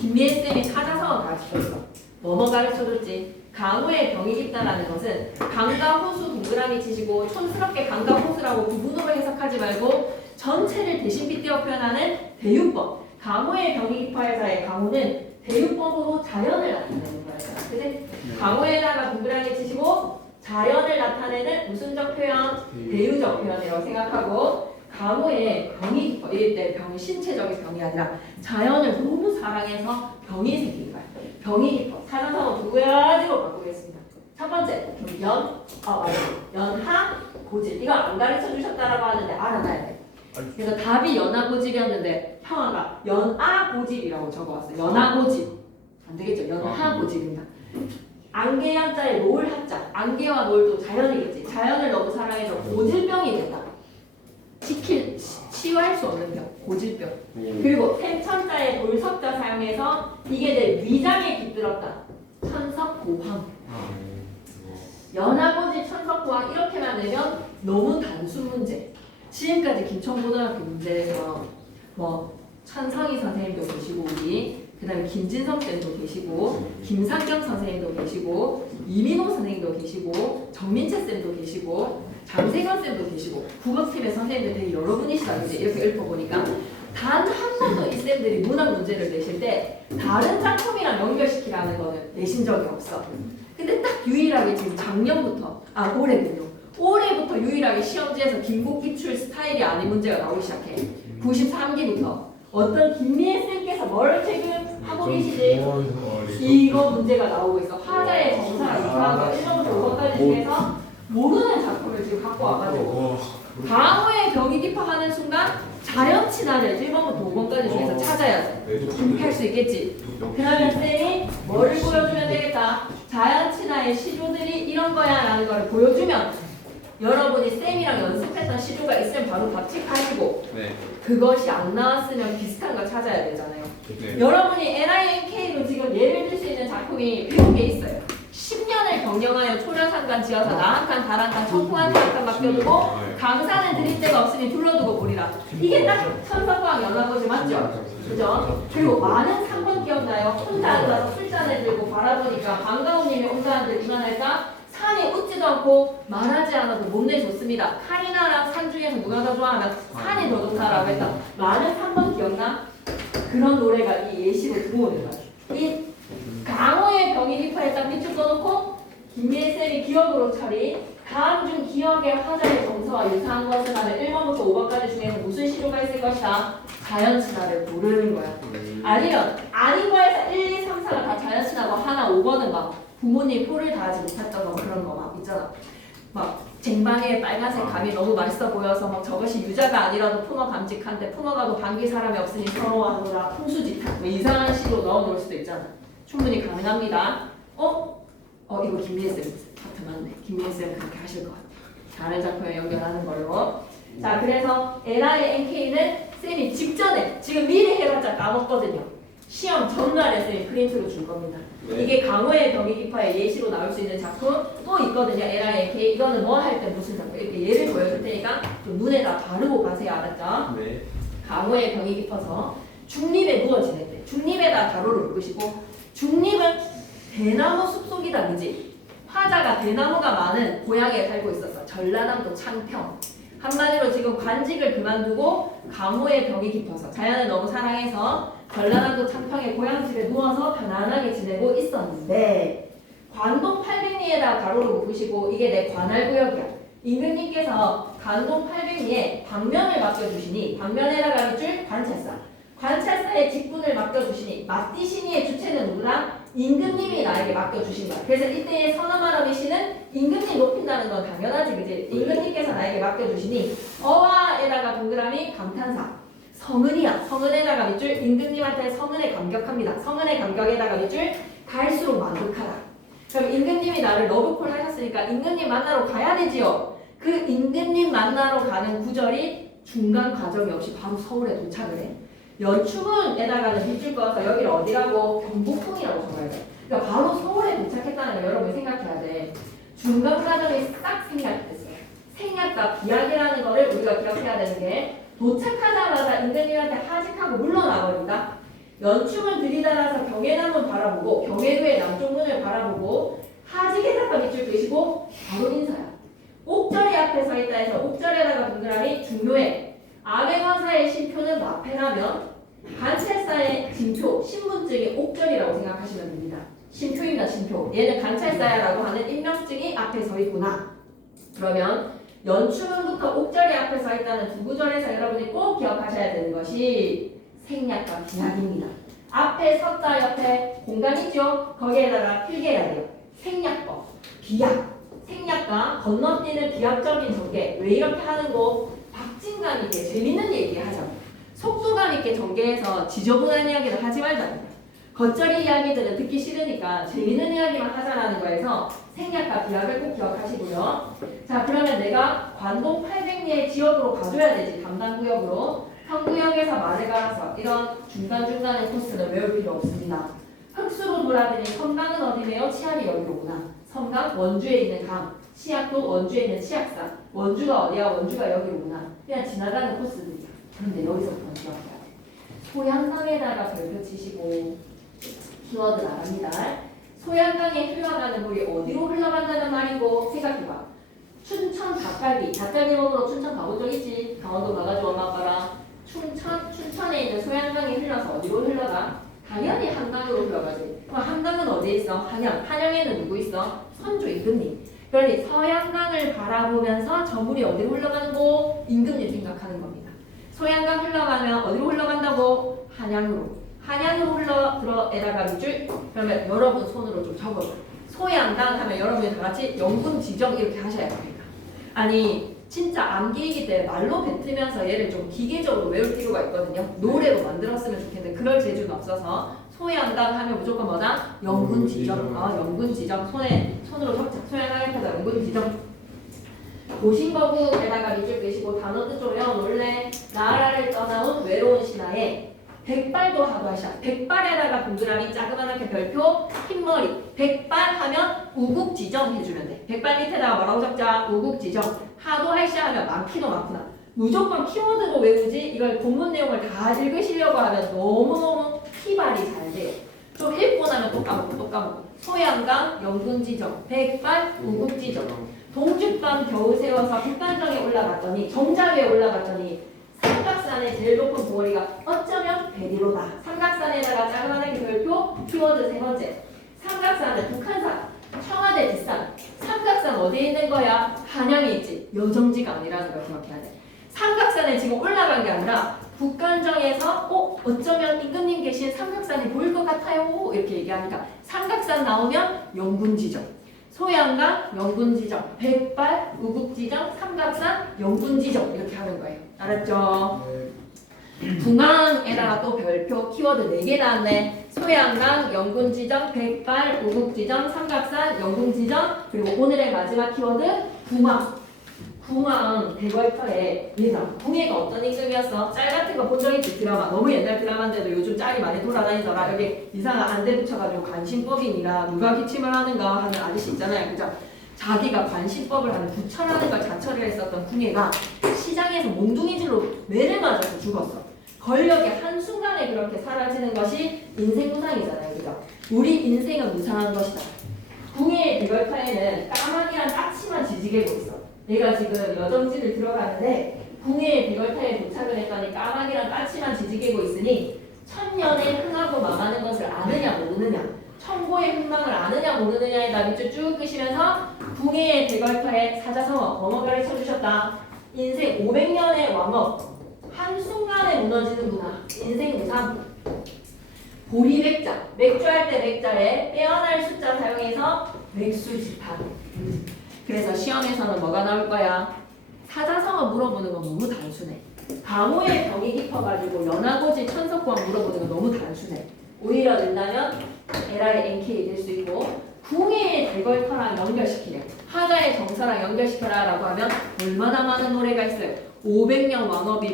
김미애쌤이 찾아서 가르쳐줬어. 뭐뭐 가르쳐줬지? 강호의 병이 깊다라는 것은 강과 호수 동그라미 치시고 촌스럽게 강과 호수라고 구분으로 해석하지 말고 전체를 대신 빗대어 표현하는 대유법. 강호의 병이 깊어에서의 강호는 대유법으로 자연을 나타내는 거예요. 그치? 강호에다가 동그라미 치시고 자연을 나타내는 무슨적 표현? 대유적 표현이라고 생각하고 강호의 병이 깊어. 이럴 때 병이 신체적인 병이 아니라 자연을 너무 사랑해서 병이 생긴 거야. 병이 깊어. 사전성어 두 가지로 바꾸겠습니다. 첫 번째, 연하, 고질. 이거 안 가르쳐 주셨다라고 하는데 알아놔야 돼. 그래서 답이 연하 고질이었는데 형아가 연하 고질이라고 적어왔어요. 연하 고질. 안 되겠죠? 연하 고질입니다. 안개연자의 노을 합자. 안개와 노을도 자연이겠지. 자연을 너무 사랑해서 고질병이 됐다. 치유할 수 없는 병, 고질병. 그리고 펜천자의 돌석자 사용해서 이게 내 위장에 깃들었다. 천석고황. 연하고질 천석고황 이렇게만 내면 너무 단순 문제. 지금까지 김천고등학교 문제에서 뭐 천성희 선생님도 계시고 우리 그다음에 김진성 쌤도 계시고 김상경 선생님도 계시고 이민호 선생님도 계시고 정민채 쌤도 계시고 장세건 쌤도 계시고 국어팀의 선생님들 되게 여러 분이시다. 이제 이렇게 읊어보니까 단 한 번도 이 쌤들이 문학 문제를 내실 때 다른 작품이랑 연결시키라는 거는 내신 적이 없어. 근데 딱 유일하게 지금 작년부터 올해군요. 올해부터 유일하게 시험지에서 김국 기출 스타일이 아닌 문제가 나오기 시작해. 93기부터 어떤 김미애 쌤께서 뭘 지금 하고 계시지? 이거 문제가 나오고 있어. 화자의 정사가 이상한 거 1번부터 5번까지 중에서 모르는 작품을 지금 갖고 와가지고 강호의 병이 깊어하는 순간 자연 친화를 1번부터 5번까지 중에서 찾아야 돼. 이렇게 할 수 있겠지. 그러면 쌤이 뭐를 보여주면 되겠다. 자연 친화의 시조들이 이런 거야 라는 걸 보여주면 여러분이 쌤이랑 연습했던 시조가 있으면 바로 답칙하시고 네. 그것이 안 나왔으면 비슷한 걸 찾아야 되잖아요. 네. 여러분이 LINK로 지금 예를 들 수 있는 작품이 100개 있어요. 10년을 경영하여 초려상관 지어서 나 한 칸, 달 한 칸, 청포한테 한 칸 맡겨두고 강사는 드릴 데가 없으니 둘러두고 보리라. 이게 딱 천석광 연합고지 맞죠? 그죠? 그리고 많은 3번 기억나요? 혼자 앉아서 술잔을 들고 바라보니까 반가운님이 혼자 앉을 이만할까? 산이 웃지도 않고 말하지 않아도 못내 좋습니다. 카리나랑 산 중에서 누가 더 좋아하나? 산이 더 좋다라고 했다. 많은 3번 기억나? 그런 노래가 이 예시로 들어오는 거야. 이 강호의 병이 휘파에 딱 밑줄 떠놓고 김미애쌤이 기억으로 처리 다음 중 기억의 화자의 정서와 유사한 것을 하는 1번부터 5번까지 중에서 무슨 시조가 있을 것이다. 자연친화를 모르는 거야. 아니면 아닌 거에서 1, 2, 3, 4가 다 자연친화고 하나 5번은 막 부모님 표를 다하지 못했던 거 그런 거 막 있잖아. 막 쟁반에 빨간색 감이 너무 맛있어 보여서 막 저것이 유자가 아니라도 품어 감직한데 품어가도 반길 사람이 없으니 서러워하노라 풍수지탄 뭐 이상한 시로 넣어놓을 수도 있잖아. 충분히 가능합니다. 이거 김미애 쌤 파트 맞네. 김미애 쌤 그렇게 하실 것 같아. 다른 작품에 연결하는 걸로. 자 그래서 LINK는 쌤이 직전에 지금 미리 해봤자 까먹거든요. 시험 전날에 쌤이 프린트로 줄 겁니다. 네. 이게 강호의 병이 깊어의 예시로 나올 수 있는 작품 또 있거든요. LINK 이거는 뭐 할 때 무슨 작품 이렇게 예를 보여줄 테니까 좀 눈에다 바르고 가세요. 알았죠? 네. 강호의 병이 깊어서 중립에 누워 지낼 때 중립에다 가로를 끄시고 중립은 대나무 숲속이다. 그지? 화자가 대나무가 많은 고향에 살고 있었어. 전라남도 창평. 한마디로 지금 관직을 그만두고 강호의 병이 깊어서 자연을 너무 사랑해서 전라남도 창평의 고향집에 누워서 편안하게 지내고 있었는데 관동 800리에다 가로를 묶으시고 이게 내 관할구역이야. 임금님께서 관동 800리에 방면을 맡겨주시니 방면에다가 밑줄 관찰사. 관찰사의 직분을 맡겨주시니 맞디시니의 주체는 누구다? 임금님이 나에게 맡겨주신 거야. 그래서 이때의 선어말어미 씨는 임금님 높인다는 건 당연하지. 그지? 임금님께서 나에게 맡겨주시니 어와에다가 동그라미 감탄사. 성은이야. 성은에다가 밑줄 임금님한테 성은에 감격합니다. 성은의 감격에다가 밑줄 갈수록 만족하다. 그럼 임금님이 나를 러브콜 하셨으니까 임금님 만나러 가야 되지요. 그 임금님 만나러 가는 구절이 중간 과정이 없이 바로 서울에 도착을 해. 연축은에다가는 밑줄 그어서 여기를 어디라고? 경복궁이라고 적어야 돼. 그러니까 바로 서울에 도착했다는 거 여러분 생각해야 돼. 중간 과정이 싹 생략됐어요. 생략과 비약이라는 거를 우리가 기억해야 되는 게 도착하자마자 임금님한테 하직하고 물러나버린다. 연축을 들이달아서 경계남문 바라보고 경계도의 남쪽 문을 바라보고 하직에다가 밑줄 그시고 바로 인사야. 옥절이 앞에 서 있다 해서 옥절에다가 동그라미 중요해. 아베관사의 신표는 마패라면 관찰사의 진표, 신분증이 옥절이라고 생각하시면 됩니다. 신표입니다. 신표. 얘는 관찰사야라고 하는 임명증이 앞에 서 있구나. 그러면 연축문부터 옥절이 앞에 서 있다는 두 구절에서 여러분이 꼭 기억하셔야 되는 것이 생략과 비약입니다. 앞에 섰다 옆에 공간 있죠? 거기에다가 필기해야 돼요. 생략법, 비약. 생략과 건너뛰는 비약적인 전개. 왜 이렇게 하는 거? 박진감 있게 재밌는 얘기 하자고. 속도감 있게 전개해서 지저분한 이야기를 하지 말자고. 겉절이 이야기들은 듣기 싫으니까 재밌는 이야기만 하자라는 거에서 생략과 비약을 꼭 기억하시고요. 자, 그러면 내가 관동 800리의 지역으로 가줘야 되지. 담당 구역으로. 현 구역에서 말을 갈아서 이런 중간중간의 코스는 외울 필요 없습니다. 흑수로 돌아다니는 섬강은 어디네요? 치안이 여기로구나. 섬강 원주에 있는 강. 치악도 원주에 있는 치악산. 원주가 어디야? 원주가 여기로구나. 그냥 지나가는 코스들이야. 그런데 여기서부터 기억해야 돼. 소양강에다가 별표 치시고 키워드 나갑니다. 소양강에 흘러가는 물이 어디로 흘러간다는 말이고 생각해봐. 춘천 닭갈비. 닭갈비 먹으러 춘천 가본 적 있지? 강원도 가가지고 엄마 아빠랑 춘천에 있는 소양강이 흘러서 어디로 흘러가? 당연히 한강으로 흘러가지. 그럼 한강은 어디에 있어? 한양. 한양에는 누구 있어? 선조 임금님. 그러니 서양강을 바라보면서 저 물이 어디로 흘러가는 거? 임금님 생각하는 겁니다. 소양강 흘러가면 어디로 흘러간다고? 한양으로. 한양으로 흘러들어에다가 밑줄. 그러면 여러분 손으로 좀 적어줘. 소양강 하면 여러분이 다 같이 영분 지정 이렇게 하셔야 됩니다. 아니 진짜 암기이기 때문에 말로 뱉으면서 얘를 좀 기계적으로 외울 필요가 있거든요. 노래로 만들었으면 좋겠는데 그럴 재주는 없어서 소양강 하면 무조건 뭐다? 영분 지정. 영분 지정. 손으로 적자. 소양강에다가 영분 지정. 고신거국에다가 밑줄 빼시고 단어도 좀 외워놓을래. 나라를 떠나온 외로운 신하에 백발도 하도하샤. 백발에다가 동그라미 자그만하게 별표 흰머리. 백발 하면 우국지정 해주면 돼. 백발 밑에다가 뭐라고 적자? 우국지정. 하도하샤 하면 많기도 많구나. 무조건 키워드로 외우지 이걸 본문 내용을 다 읽으시려고 하면 너무너무 피발이 잘 돼요. 좀 읽고 나면 또 까먹고. 소양강 영분지정. 백발 우국지정. 동죽밤 겨우 세워서 북단정에 올라갔더니 정자 위에 올라갔더니 삼각산의 제일 높은 봉우리가 어쩌면 베리로다. 삼각산에다가 자그마하게 별표 키워드 세 번째. 삼각산은 북한산, 청와대 뒷산. 삼각산 어디에 있는 거야? 한양에 있지. 여정지가 아니라는 걸 기억해야 돼. 삼각산에 지금 올라간 게 아니라 북간정에서 어쩌면 임금님 계신 삼각산이 보일 것 같아요. 이렇게 얘기하니까 삼각산 나오면 영분지정. 소양강 영분지정, 백발 우국지정, 삼각산 영분지정 이렇게 하는 거예요. 알았죠? 중앙에다가 또 별표 키워드 4개 나왔네. 소양강 영분지정, 백발 우국지정, 삼각산 영분지정. 그리고 오늘의 마지막 키워드 궁왕. 궁왕 대궐터에 얘가 궁예가 어떤 임금이었어? 짤 같은 거 본 적 있지? 드라마 너무 옛날 드라마인데도 요즘 짤이 많이 돌아다니더라. 여기 이상한 안대 붙여가지고 관심법이니라 누가 기침을 하는가 하는 아저씨 있잖아요. 그죠? 자기가 관심법을 하는 부처라는 걸 자처를 했었던 궁예가 시장에서 몽둥이질로 매를 맞아서 죽었어. 권력이 한순간에 그렇게 사라지는 것이 인생 무상이잖아요. 그죠? 우리 인생은 무상한 것이다. 궁예의 대궐터에는 까마귀랑 까치만 지지개고 있어. 내가 지금 여정지를 들어가는데 궁예의 대궐터에 도착을 했더니 까마귀랑 까치만 지지개고 있으니 천년의 흥하고 망하는 것을 아느냐 모르느냐, 천고의 흥망을 아느냐 모르느냐에다 밑줄 쭉 끄시면서 궁예의 대궐터에 사자성어 번호별을 쳐주셨다. 인생 500년의 왕업 한순간에 무너지는구나. 인생 무상. 보리백자, 맥주할 때 맥자에 빼어날 숫자 사용해서 맥수지판. 그래서 시험에서는 뭐가 나올 거야? 사자성어 물어보는 건 너무 단순해. 강호의 병이 깊어가지고 연하고지 천석구항 물어보는 건 너무 단순해. 오히려 된다면 LI, NK 될 수 있고 궁예의 대걸터랑 연결시키래. 하자의 정사랑 연결시켜라 라고 하면 얼마나 많은 노래가 있어요. 500년 왕업이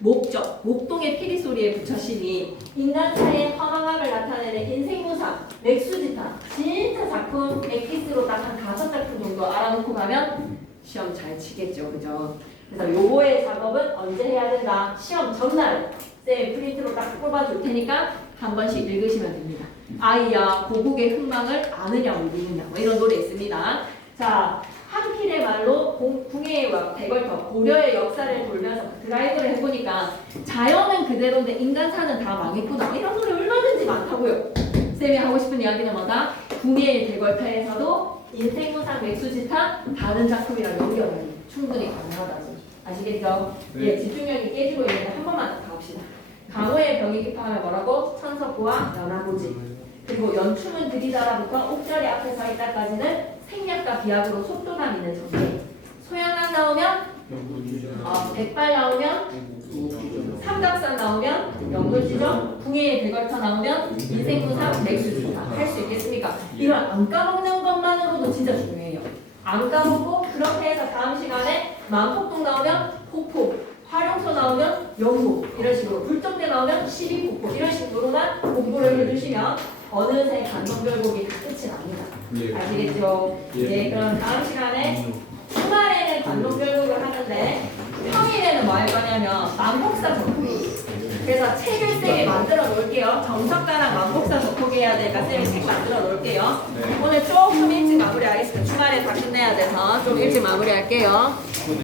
목적, 목동의 피리소리에 붙여시니 인간사의 허망함을 나타내는 인생무상, 맥수지타 진짜 작품 엑기스로 딱 한 5작품 정도 알아놓고 가면 시험 잘 치겠죠. 그죠? 그래서 요거의 작업은 언제 해야 된다? 시험 전날 쌤 프린트로 딱 뽑아줄 테니까 한 번씩 읽으시면 됩니다. 아이야 고국의 흥망을 아느냐 모르느냐 뭐 이런 노래 있습니다. 자, 한필의 말로 궁예의 왕 대걸터 고려의 역사를 돌면서 드라이브를 해보니까 자연은 그대로인데 인간사는 다 망했구나 이런 노래 얼마든지 많다고요. 쌤이 하고 싶은 이야기는 뭐다? 궁예의 대걸터에서도 인생무상 맥수지타 다른 작품이랑 연결하기 충분히 가능하다지. 아시겠죠? 네. 예, 집중력이 깨지고 있는데 한 번만 더 가봅시다. 강호의 병이 깊어하면 뭐라고? 천석구와 연하고지. 그리고 연춤은 들이다라부터 옥자리 앞에 서 있다까지는 생략과 비약으로 속도감 있는 정리. 소양강 나오면 백발 나오면 삼각산 나오면 영물지정, 궁예의 대걸터 나오면 인생무상, 맥수지타 할 수 있겠습니까? 이런 안 까먹는 것만으로도 진짜 중요해요. 안 까먹고 그렇게 해서 다음 시간에 만폭동 나오면 폭포, 활용소 나오면 영무 이런 식으로 불정대 나오면 12폭포 이런 식으로만 공부를 해주시면 어느새 간성별곡이 다 끝이 납니다. 예. 아시겠죠? 예. 네, 그럼 다음 시간에 주말에는 간성별곡을 하는데 평일에는 뭐 할 거냐면 만복사 적기. 그래서 책을 쌤이 만들어 놓을게요. 정석가랑 만복사 접촉 해야 되니까 쌤이 책 만들어 놓을게요. 네. 오늘 조금 일찍 마무리하겠습니다. 주말에 다 끝내야 돼서 좀 일찍 마무리할게요.